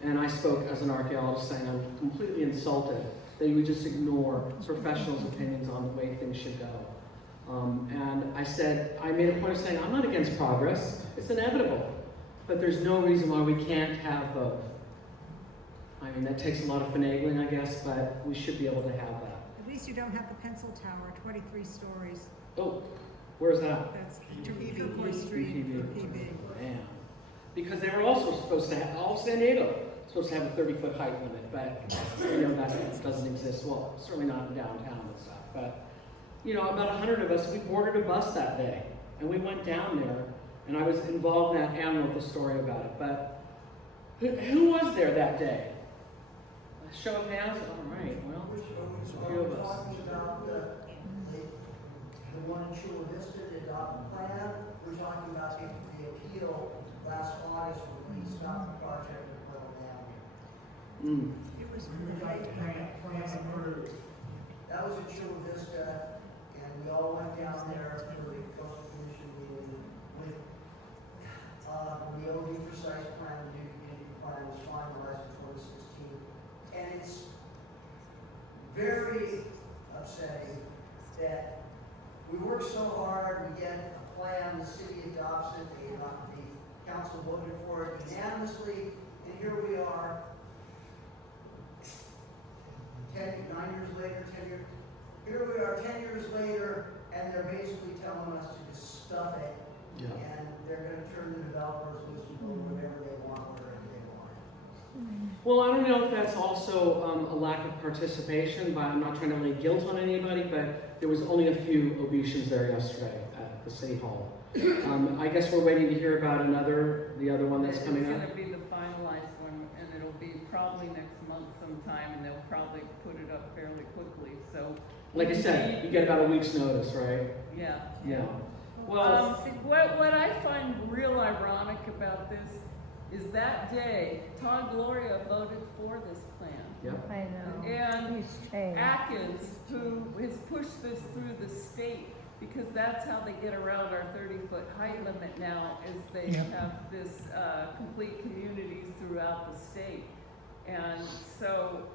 And I spoke as an archaeologist saying I'm completely insulted that you would just ignore professionals' opinions on the way things should go. And I made a point of saying, I'm not against progress, it's inevitable, but there's no reason why we can't have both. I mean, that takes a lot of finagling, I guess, but we should be able to have that. At least you don't have the pencil tower, 23 stories. Oh, where's that? That's Turquoise Street for PB. Man. Because they were also supposed to have, all of San Diego, supposed to have a 30-foot height limit, but that doesn't exist. Well, certainly not in downtown and stuff. But about 100 of us, we boarded a bus that day, and we went down there, and I was involved in that and wrote the story about it. But who was there that day? A show of hands. All right. Well, a few of us. Talking about the one in Chula Vista, the adopted plan. We're talking about the appeal last August when we stopped the project and put it down. It was We got the plan approved. That was in Chula Vista, and we all went down there for the coastal commission meeting with the OD precise plan, the community plan was finalized in 2016. And it's very upsetting that we work so hard, we get a plan, the city adopts it, the council voted for it unanimously, and here we are, 9 years later, 10 years, here we are 10 years later, and they're basically telling us to just stuff it, and they're going to turn the developers loose and build whatever they want, wherever they want. Well, I don't know if that's also a lack of participation, but I'm not trying to lay guilt on anybody, but there was only a few Obesians there yesterday at the City Hall. I guess we're waiting to hear about the other one that's coming up. It's going to be the finalized one, and it'll be probably next month sometime, and they'll probably put it up fairly quickly, so. Like I said, you get about a week's notice, right? Yeah. Yeah. Well, what I find real ironic about this is that day, Todd Gloria voted for this plan. Yep. I know. And Atkins, who has pushed this through the state, because that's how they get around our 30-foot height limit now, is they have this complete communities throughout the state. And so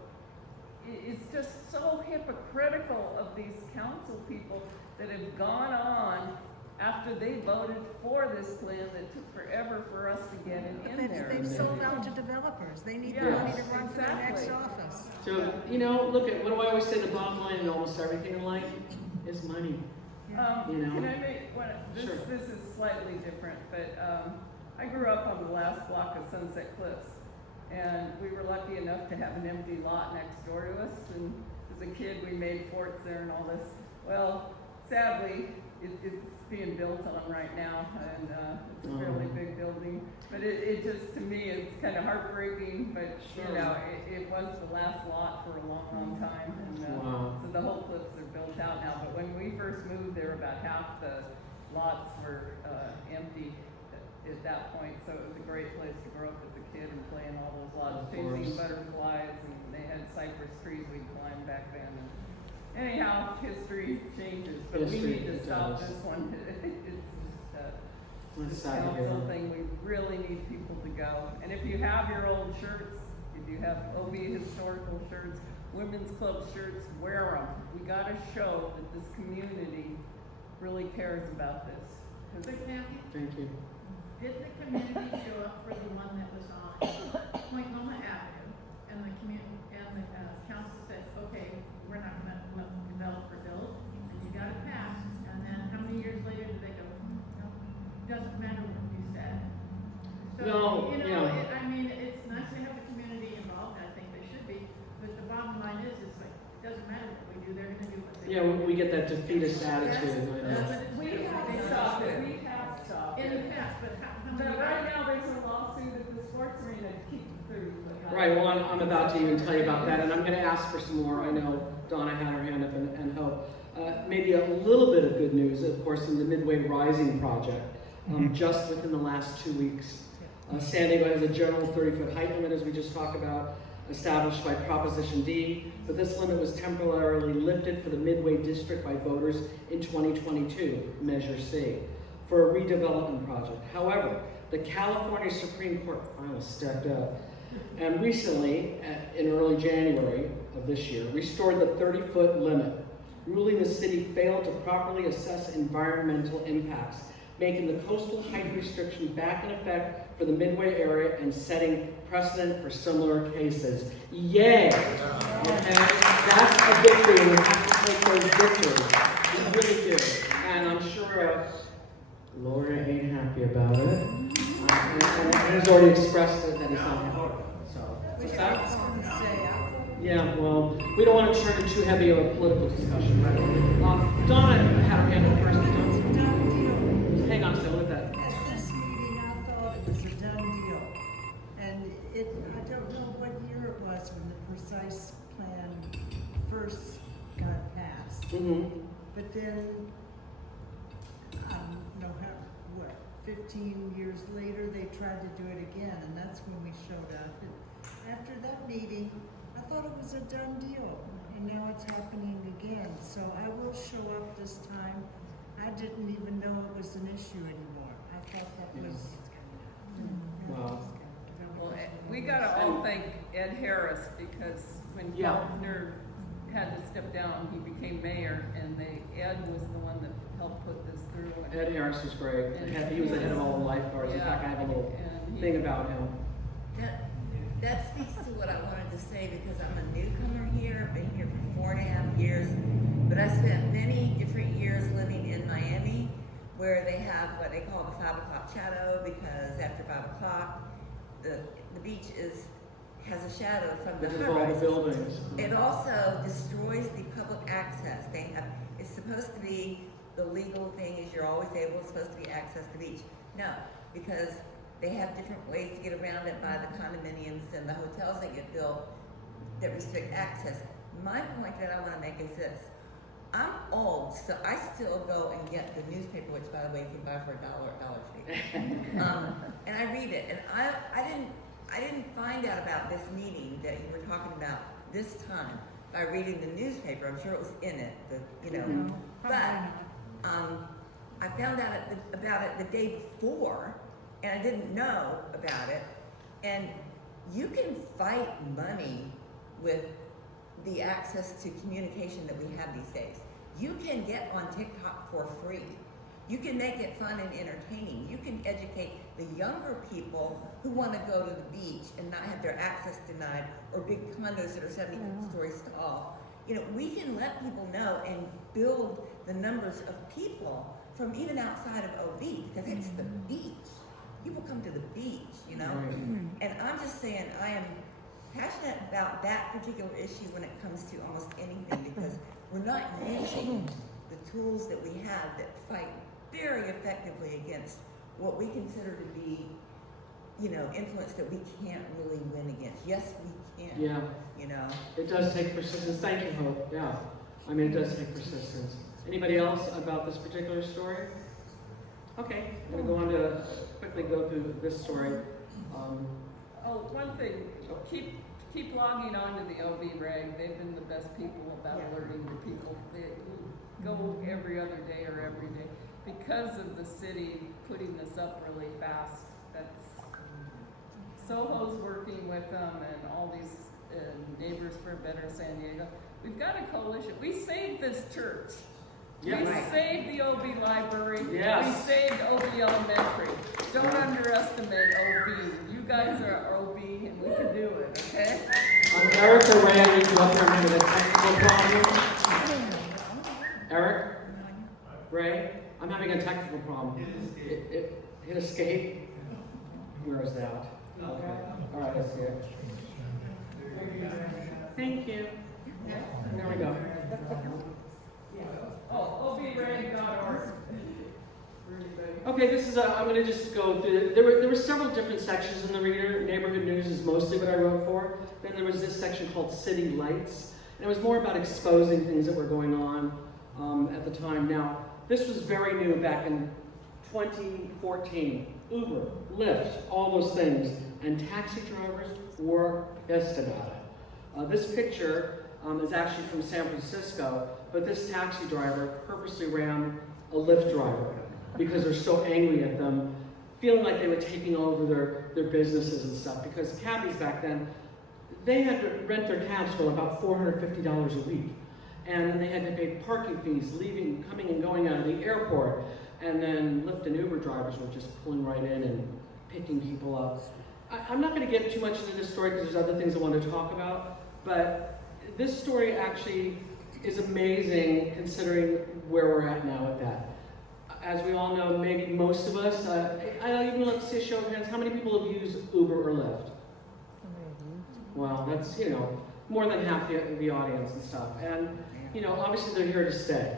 it's just so hypocritical of these council people that have gone on after they voted for this plan that took forever for us to get it in there. They've sold out to developers. They need the Yes, money to run for their next exactly. office. so, look at, what do I always say, the bottom line in almost everything in life is money. Can I make one? Sure. This is slightly different, but I grew up on the last block of Sunset Cliffs, and we were lucky enough to have an empty lot next door to us. And as a kid, we made forts there and all this. Well, sadly, it's being built on right now, and it's a fairly big building. But it just, to me, it's kind of heartbreaking, but you know, it was the last lot for a long, long time, and so the whole cliffs are built out now. But when we first moved there, about half the lots were empty at that point, so it was a great place to grow up as a kid and play in all those lots, chasing butterflies, and they had cypress trees we'd climb back then. And anyhow, history changes, but we need to stop this one. It's just a council thing. We really need people to go. And if you have your old shirts, if you have OB historical shirts, women's club shirts, wear them. We got to show that this community really cares about this. But Kathy, Thank you. did the community show up for the one that was on Point Loma Avenue? And the council said, okay, we're not gonna let the developer build, and you got it passed. And then how many years later did they go, no, doesn't matter what you said. So, No, you know, yeah. I mean, it's nice to have the community involved, I think they should be, but the bottom line is, it's like, it doesn't matter what we do, they're gonna do what they do. Yeah, we get that defeatist attitude. I know. We have stopped it. We have stopped In it. the past, but how But many? right now, there's a lawsuit at the sports arena to keep it through. Right, well, I'm about to even tell you about that, and I'm going to ask for some more. I know Donna had her hand up and Hope. Maybe a little bit of good news, of course, in the Midway Rising project. Just within the last 2 weeks, San Diego has a general 30-foot height limit, as we just talked about, established by Proposition D, but this limit was temporarily lifted for the Midway District by voters in 2022, Measure C, for a redevelopment project. However, the California Supreme Court finally stepped up and recently, in early January of this year, restored the 30-foot limit, ruling the city failed to properly assess environmental impacts, making the coastal height restriction back in effect for the Midway area and setting precedent for similar cases. Yay! Okay? That's a victory, and we have to take those victories. We really do. And I'm sure Laura ain't happy about it. And he's already expressed it that he's not happy about it. So, what's that? Yeah, well, we don't want to turn it too heavy of a political discussion, right? Donna had her hand up first. Hang on a second, look at that. At this meeting, I thought it was a done deal. And I don't know what year it was when the precise plan first got passed. But then, no, 15 years later, they tried to do it again, and that's when we showed up. And after that meeting, I thought it was a done deal, and now it's happening again. So I will show up this time. I didn't even know it was an issue anymore. I thought that was. Wow. Well, we gotta all thank Ed Harris, because when Faulkner had to step down, he became mayor, and Ed was the one that helped put this through. Ed Harris was great. He was the head of all the lifeguards. In fact, I have a little thing about him. That speaks to what I wanted to say, because I'm a newcomer here. I've been here for 4.5 years, but I spent many different years living in Miami, where they have what they call the 5 o'clock shadow, because after 5 o'clock, the beach has a shadow from the all the buildings. It also destroys the public access. It's supposed to be the legal thing is you're always supposed to be access to the beach. No, because they have different ways to get around it by the condominiums and the hotels that get built that restrict access. My point that I want to make is this. I'm old, so I still go and get the newspaper, which, by the way, you can buy for $1 at Dollar Tree. And I read it, and I didn't find out about this meeting that you were talking about this time by reading the newspaper. I'm sure it was in it, but I found out about it the day before, and I didn't know about it. And you can fight money with the access to communication that we have these days. You can get on TikTok for free. You can make it fun and entertaining. You can educate the younger people who want to go to the beach and not have their access denied, or big condos that are 70 stories tall. We can let people know and build the numbers of people from even outside of OB, because it's the beach. People come to the beach, And I'm just saying, I am passionate about that particular issue when it comes to almost anything, because we're not using the tools that we have that fight very effectively against what we consider to be, you know, influence that we can't really win against. Yes, we can. Yeah. You know. It does take persistence. Thank you, Hope. Yeah. I mean, it does take persistence. Anybody else about this particular story? Okay, I'm gonna go on to quickly go through this story. Oh, one thing, keep logging on to the OB rag. They've been the best people about alerting the people. They go every other day or every day. Because of the city putting this up really fast, Soho's working with them and all these Neighbors for a Better San Diego. We've got a coalition. We saved this church. Yeah. We saved the OB library. Yes. We saved OB elementary. Don't underestimate OB. You guys are OB and we can do it, okay? Eric or Ray, I need you up here. I'm having a technical problem. Eric? Ray? I'm having a technical problem. Hit escape. Where is that? Okay. All right, I see it. Thank you. There we go. Oh, obrag.org. Okay, this is I'm going to just go through. There were several different sections in the Reader. Neighborhood news is mostly what I wrote for. Then there was this section called City Lights, and it was more about exposing things that were going on at the time. Now, this was very new back in 2014. Uber, Lyft, all those things, and taxi drivers were pissed about it. This picture is actually from San Francisco, but this taxi driver purposely ran a Lyft driver because they're so angry at them, feeling like they were taking over their businesses and stuff. Because cabbies back then, they had to rent their cabs for about $450 a week. And then they had to pay parking fees, coming and going out of the airport. And then Lyft and Uber drivers were just pulling right in and picking people up. I'm not going to get too much into this story because there's other things I want to talk about, but this story actually is amazing considering where we're at now with that. As we all know, maybe most of us, I'll even let see a show of hands, how many people have used Uber or Lyft? Well, that's, you know, more than half the audience and stuff. And, you know, obviously they're here to stay.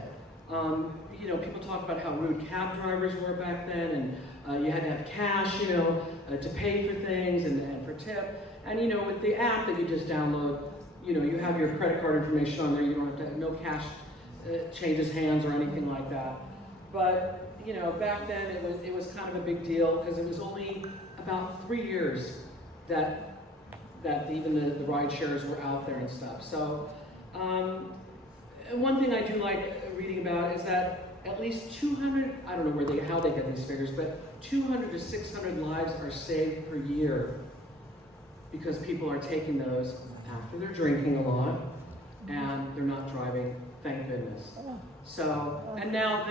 You know, people talk about how rude cab drivers were back then, and you had to have cash, you know, to pay for things and for tip. And, you know, with the app that you just download, you know, you have your credit card information on there. You don't have to have no cash changes hands or anything like that. But, you know, back then it was kind of a big deal because it was only about 3 years that even the ride shares were out there and stuff. So, one thing I do like reading about is that at least 200, I don't know how they get these figures, but 200 to 600 lives are saved per year because people are taking those after they're drinking a lot and they're not driving, thank goodness. So, and now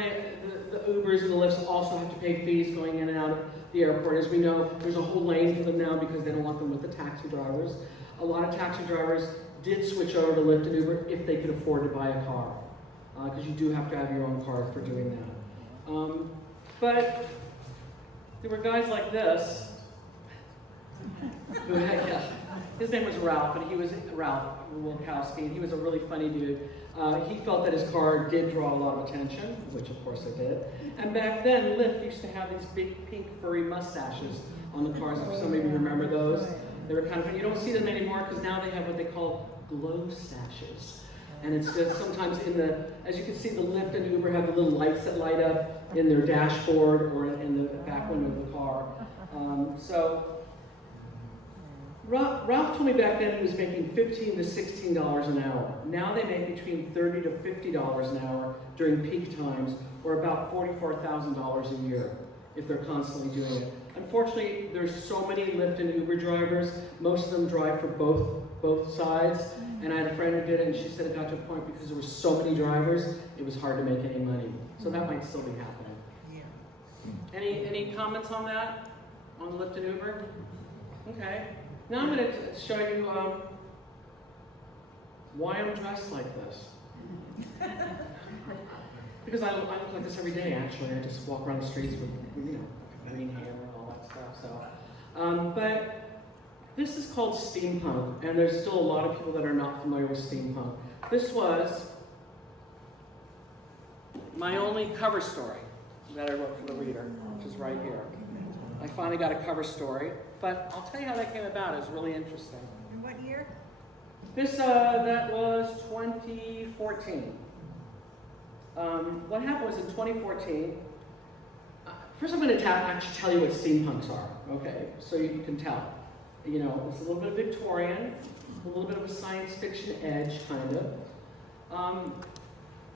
the Ubers and the Lyfts also have to pay fees going in and out of the airport. As we know, there's a whole lane for them now because they don't want them with the taxi drivers. A lot of taxi drivers did switch over to Lyft and Uber if they could afford to buy a car, because you do have to have your own car for doing that. But there were guys like this, who had, his name was Ralph, and he was Ralph Wilkowski, and he was a really funny dude. He felt that his car did draw a lot of attention, which of course it did. And back then, Lyft used to have these big pink furry mustaches on the cars, if some of you remember those. They were kind of funny. You don't see them anymore because now they have what they call glow stashes. And it's just sometimes as you can see, the Lyft and Uber have the little lights that light up in their dashboard or in the back window of the car. So Ralph told me back then he was making $15 to $16 an hour. Now they make between $30 to $50 an hour during peak times, or about $44,000 a year if they're constantly doing it. Unfortunately, there's so many Lyft and Uber drivers. Most of them drive for both sides. And I had a friend who did it, and she said it got to a point because there were so many drivers, it was hard to make any money. So that might still be happening. Yeah. Any comments on that? On Lyft and Uber? Okay. Now I'm going to show you why I'm dressed like this. Because I look like this every day, actually. I just walk around the streets with, you know, green hair and all that stuff. So, but this is called steampunk, and there's still a lot of people that are not familiar with steampunk. This was my only cover story. that I wrote for the Reader, which is right here. I finally got a cover story, but I'll tell you how that came about. It was really interesting. In what year? This, that was 2014. What happened was in 2014, first I'm going to actually tell you what steampunks are, okay? So you can tell. You know, it's a little bit of Victorian, a little bit of a science fiction edge, kind of.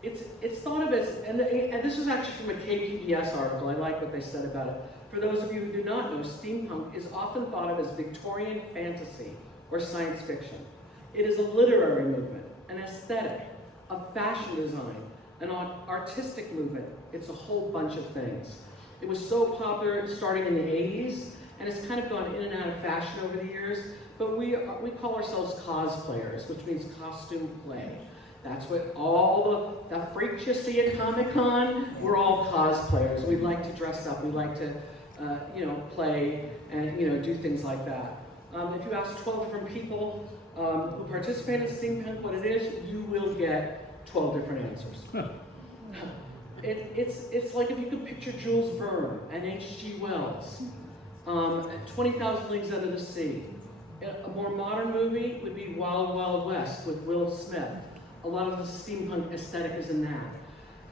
It's thought of as, and this was actually from a KPBS article. I like what they said about it. For those of you who do not know, steampunk is often thought of as Victorian fantasy or science fiction. It is a literary movement, an aesthetic, a fashion design, an artistic movement. It's a whole bunch of things. It was so popular starting in the 80s, and it's kind of gone in and out of fashion over the years, but we call ourselves cosplayers, which means costume play. That's what all the freaks you see at Comic-Con, we're all cosplayers. We like to dress up, we like to, play and, do things like that. If you ask 12 different people who participate in steampunk what it is, you will get 12 different answers. It's like if you could picture Jules Verne and H.G. Wells, 20,000 Leagues Under the Sea. A more modern movie would be Wild Wild West with Will Smith. A lot of the steampunk aesthetic is in that.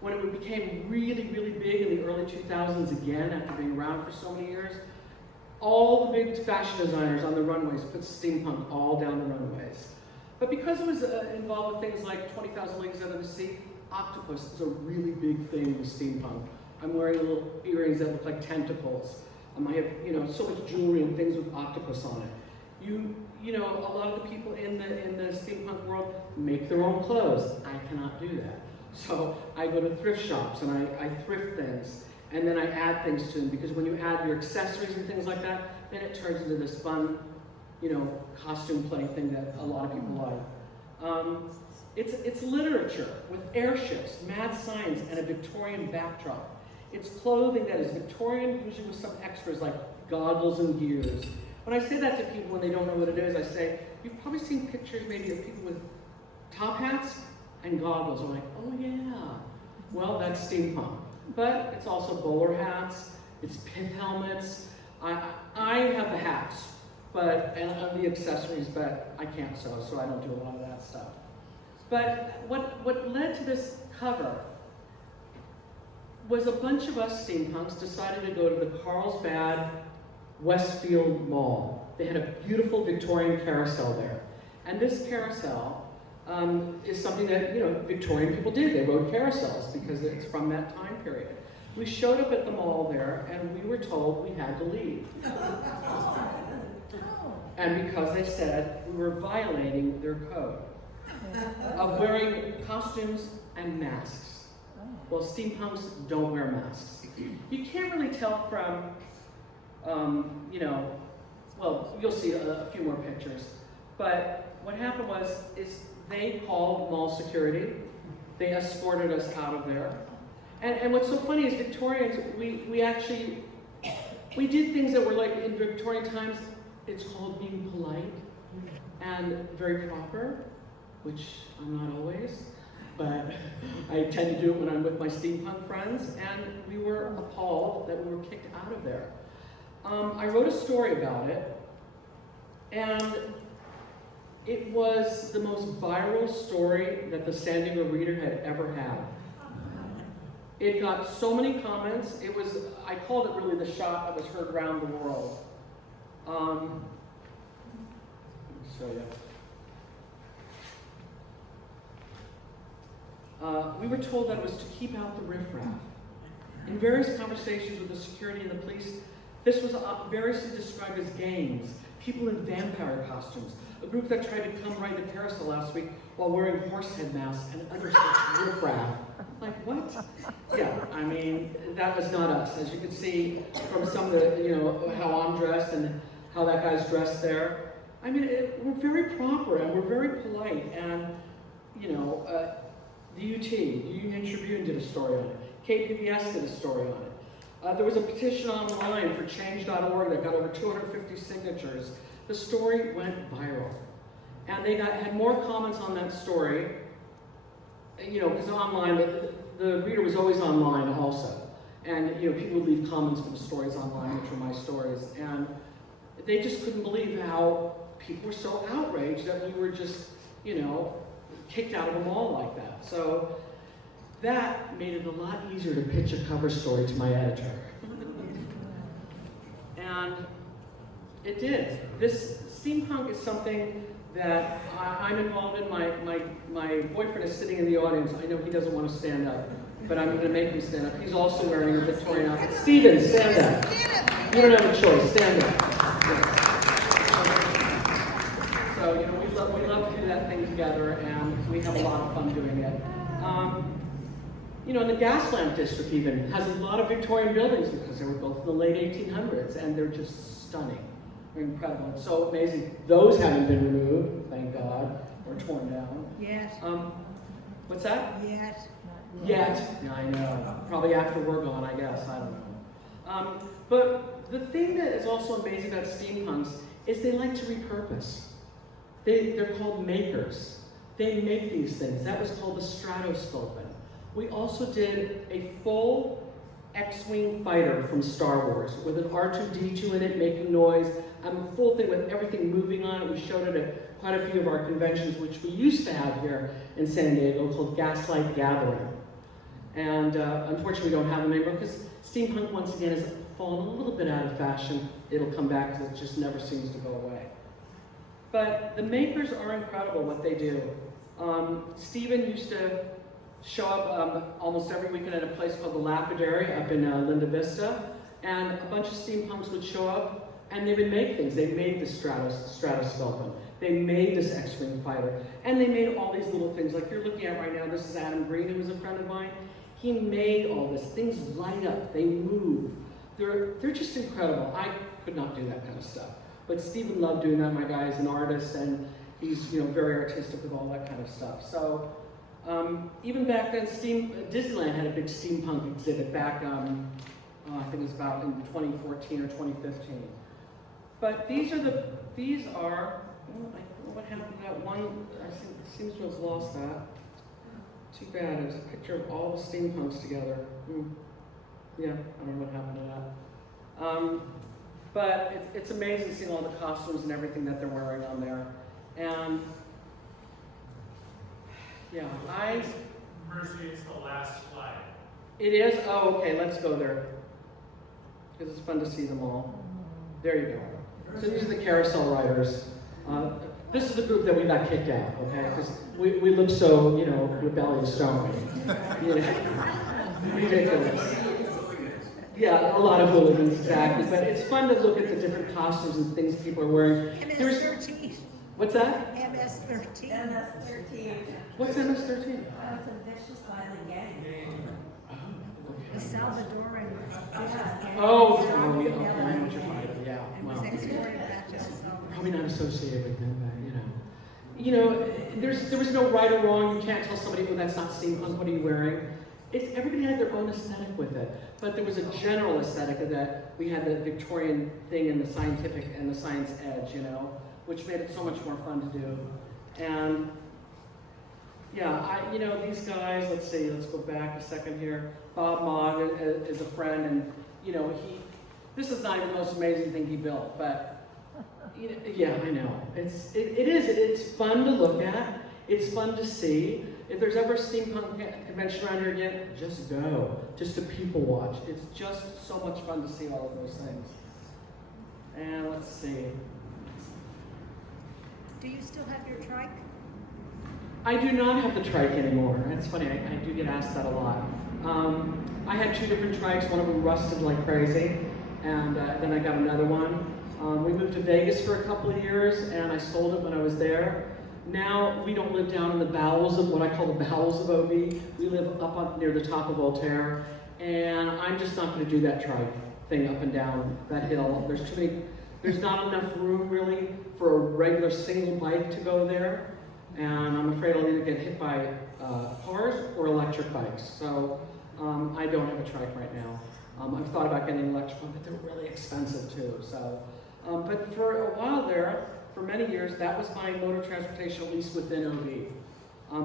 When it became really, really big in the early 2000s again, after being around for so many years, all the big fashion designers on the runways put steampunk all down the runways. But because it was involved with things like 20,000 Leagues Under the Sea, octopus is a really big thing with steampunk. I'm wearing little earrings that look like tentacles. I have, so much jewelry and things with octopus on it. A lot of the people in the steampunk world make their own clothes. I cannot do that. So I go to thrift shops and I thrift things, and then I add things to them, because when you add your accessories and things like that, then it turns into this fun, costume play thing that a lot of people like. It's literature with airships, mad science, and a Victorian backdrop. It's clothing that is Victorian, usually with some extras like goggles and gears. When I say that to people when they don't know what it is, I say, you've probably seen pictures maybe of people with top hats and goggles. I'm like, oh yeah. Well, that's steampunk. But it's also bowler hats, it's pith helmets. I have the hats, and the accessories, but I can't sew, so I don't do a lot of that stuff. But what led to this cover was a bunch of us steampunks decided to go to the Carlsbad Westfield Mall. They had a beautiful Victorian carousel there. And this carousel is something that, Victorian people did. They rode carousels because it's from that time period. We showed up at the mall there, and we were told we had to leave. And because they said we were violating their code of wearing costumes and masks. Well, steampunks don't wear masks. You can't really tell from, well, you'll see a few more pictures. But what happened is they called mall security. They escorted us out of there. And what's so funny is Victorians, we did things that were like in Victorian times, it's called being polite and very proper, which I'm not always, but I tend to do it when I'm with my steampunk friends, and we were appalled that we were kicked out of there. I wrote a story about it, and it was the most viral story that the San Diego Reader had ever had. It got so many comments. I called it really the shot that was heard around the world. Let me show you. We were told that it was to keep out the riffraff. In various conversations with the security and the police, this was variously described as gangs, people in vampire costumes, a group that tried to come ride the carousel last week while wearing horse head masks and other such riffraff. Like, what? Yeah, I mean, that was not us. As you can see from some of the, how I'm dressed and how that guy's dressed there. I mean, we're very proper and we're very polite. And, the UT, the Union Tribune, did a story on it. KPBS did a story on it. There was a petition online for change.org that got over 250 signatures. The story went viral. And they had more comments on that story, because online, the Reader was always online also. And people would leave comments for the stories online, which were my stories, and they just couldn't believe how people were so outraged that we were just, kicked out of a mall like that. So that made it a lot easier to pitch a cover story to my editor. And it did. This steampunk is something that I'm involved in. My boyfriend is sitting in the audience. I know he doesn't want to stand up, but I'm going to make him stand up. He's also wearing a Victorian outfit. Steven, stand up. You don't have a choice. Stand up. Yes. So, we love to do that thing together, and we have a lot of fun doing it. And the gas lamp district even has a lot of Victorian buildings because they were built in the late 1800s, and they're just stunning. They're incredible. It's so amazing. Those haven't been removed, thank God, or torn down. Yes. What's that? Yes. Yet. Yeah, I know. Probably after we're gone, I guess. I don't know. But the thing that is also amazing about steampunks is they like to repurpose. They're called makers. They make these things. That was called the stratosculpin. We also did a full X-Wing fighter from Star Wars with an R2-D2 in it making noise. A full thing with everything moving on it. We showed it at quite a few of our conventions, which we used to have here in San Diego, called Gaslight Gathering. And unfortunately, we don't have them anymore because steampunk, once again, has fallen a little bit out of fashion. It'll come back because it just never seems to go away. But the makers are incredible, what they do. Stephen used to show up almost every weekend at a place called the Lapidary up in Linda Vista, and a bunch of steampunks would show up, and they would make things. They made the stratosculpin. They made this X-Wing fighter, and they made all these little things like you're looking at right now. This is Adam Green, who was a friend of mine. He made all this. Things light up. They move. They're just incredible. I could not do that kind of stuff. But Stephen loved doing that. My guy is an artist, and he's very artistic with all that kind of stuff. So even back then, Disneyland had a big steampunk exhibit back, I think it was about in 2014 or 2015. But these are, I don't know what happened to that one. I think it seems to have lost that. Too bad. It was a picture of all the steampunks together. Yeah, I don't know what happened to that. But it's amazing seeing all the costumes and everything that they're wearing on there. And yeah, Mercy, it's the last slide. It is? Oh, okay, let's go there. Because it's fun to see them all. There you go. So these are the carousel riders. This is the group that we got kicked out, okay? Because we look so, rebellious, don't we? Ridiculous. Yeah, a lot of hooligans, exactly. But it's fun to look at the different costumes and things people are wearing. MS-13. What's that? MS-13. MS-13. What's MS-13? Oh, it's a vicious violent gang. The Salvadoran. Oh, okay, I know what you're talking about. Yeah. And was exported back to El Salvador. Probably not associated with them, but there was no right or wrong. You can't tell somebody, oh, that's not steampunk, what are you wearing? Everybody had their own aesthetic with it, but there was a general aesthetic of that. We had the Victorian thing and the scientific and the science edge, which made it so much more fun to do. And yeah, these guys, let's go back a second here. Bob Mogg is a friend, and this is not even the most amazing thing he built, but yeah, I know. It's fun to look at. It's fun to see. If there's ever a steampunk convention around here again, just go. Just to people watch. It's just so much fun to see all of those things. And let's see. Do you still have your trike? I do not have the trike anymore. It's funny, I do get asked that a lot. I had 2 different trikes. One of them rusted like crazy, and then I got another one. We moved to Vegas for a couple of years, and I sold it when I was there. Now, we don't live down in the bowels of what I call the bowels of OB. We live up near the top of Voltaire, and I'm just not going to do that trike thing up and down that hill. There's not enough room, really, for a regular single bike to go there, and I'm afraid I'll either get hit by cars or electric bikes. So I don't have a trike right now. I've thought about getting an electric one, but they're really expensive too. So, but for a while there, for many years, that was my mode of transportation, at least within OB.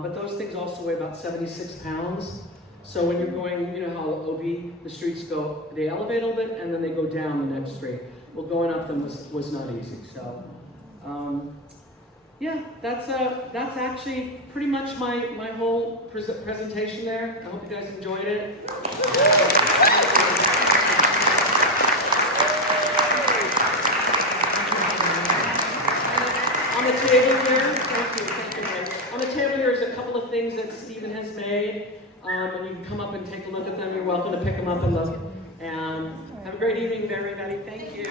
But those things also weigh about 76 pounds. So when you're going, you know how OB, the streets go, they elevate a little bit and then they go down the next street. Well, going up them was not easy. So, yeah, that's actually pretty much my whole presentation there. I hope you guys enjoyed it. On the table here, thank you, Mike. On the table here is a couple of things that Stephen has made, and you can come up and take a look at them. You're welcome to pick them up and look. And have a great evening, everybody. Thank you.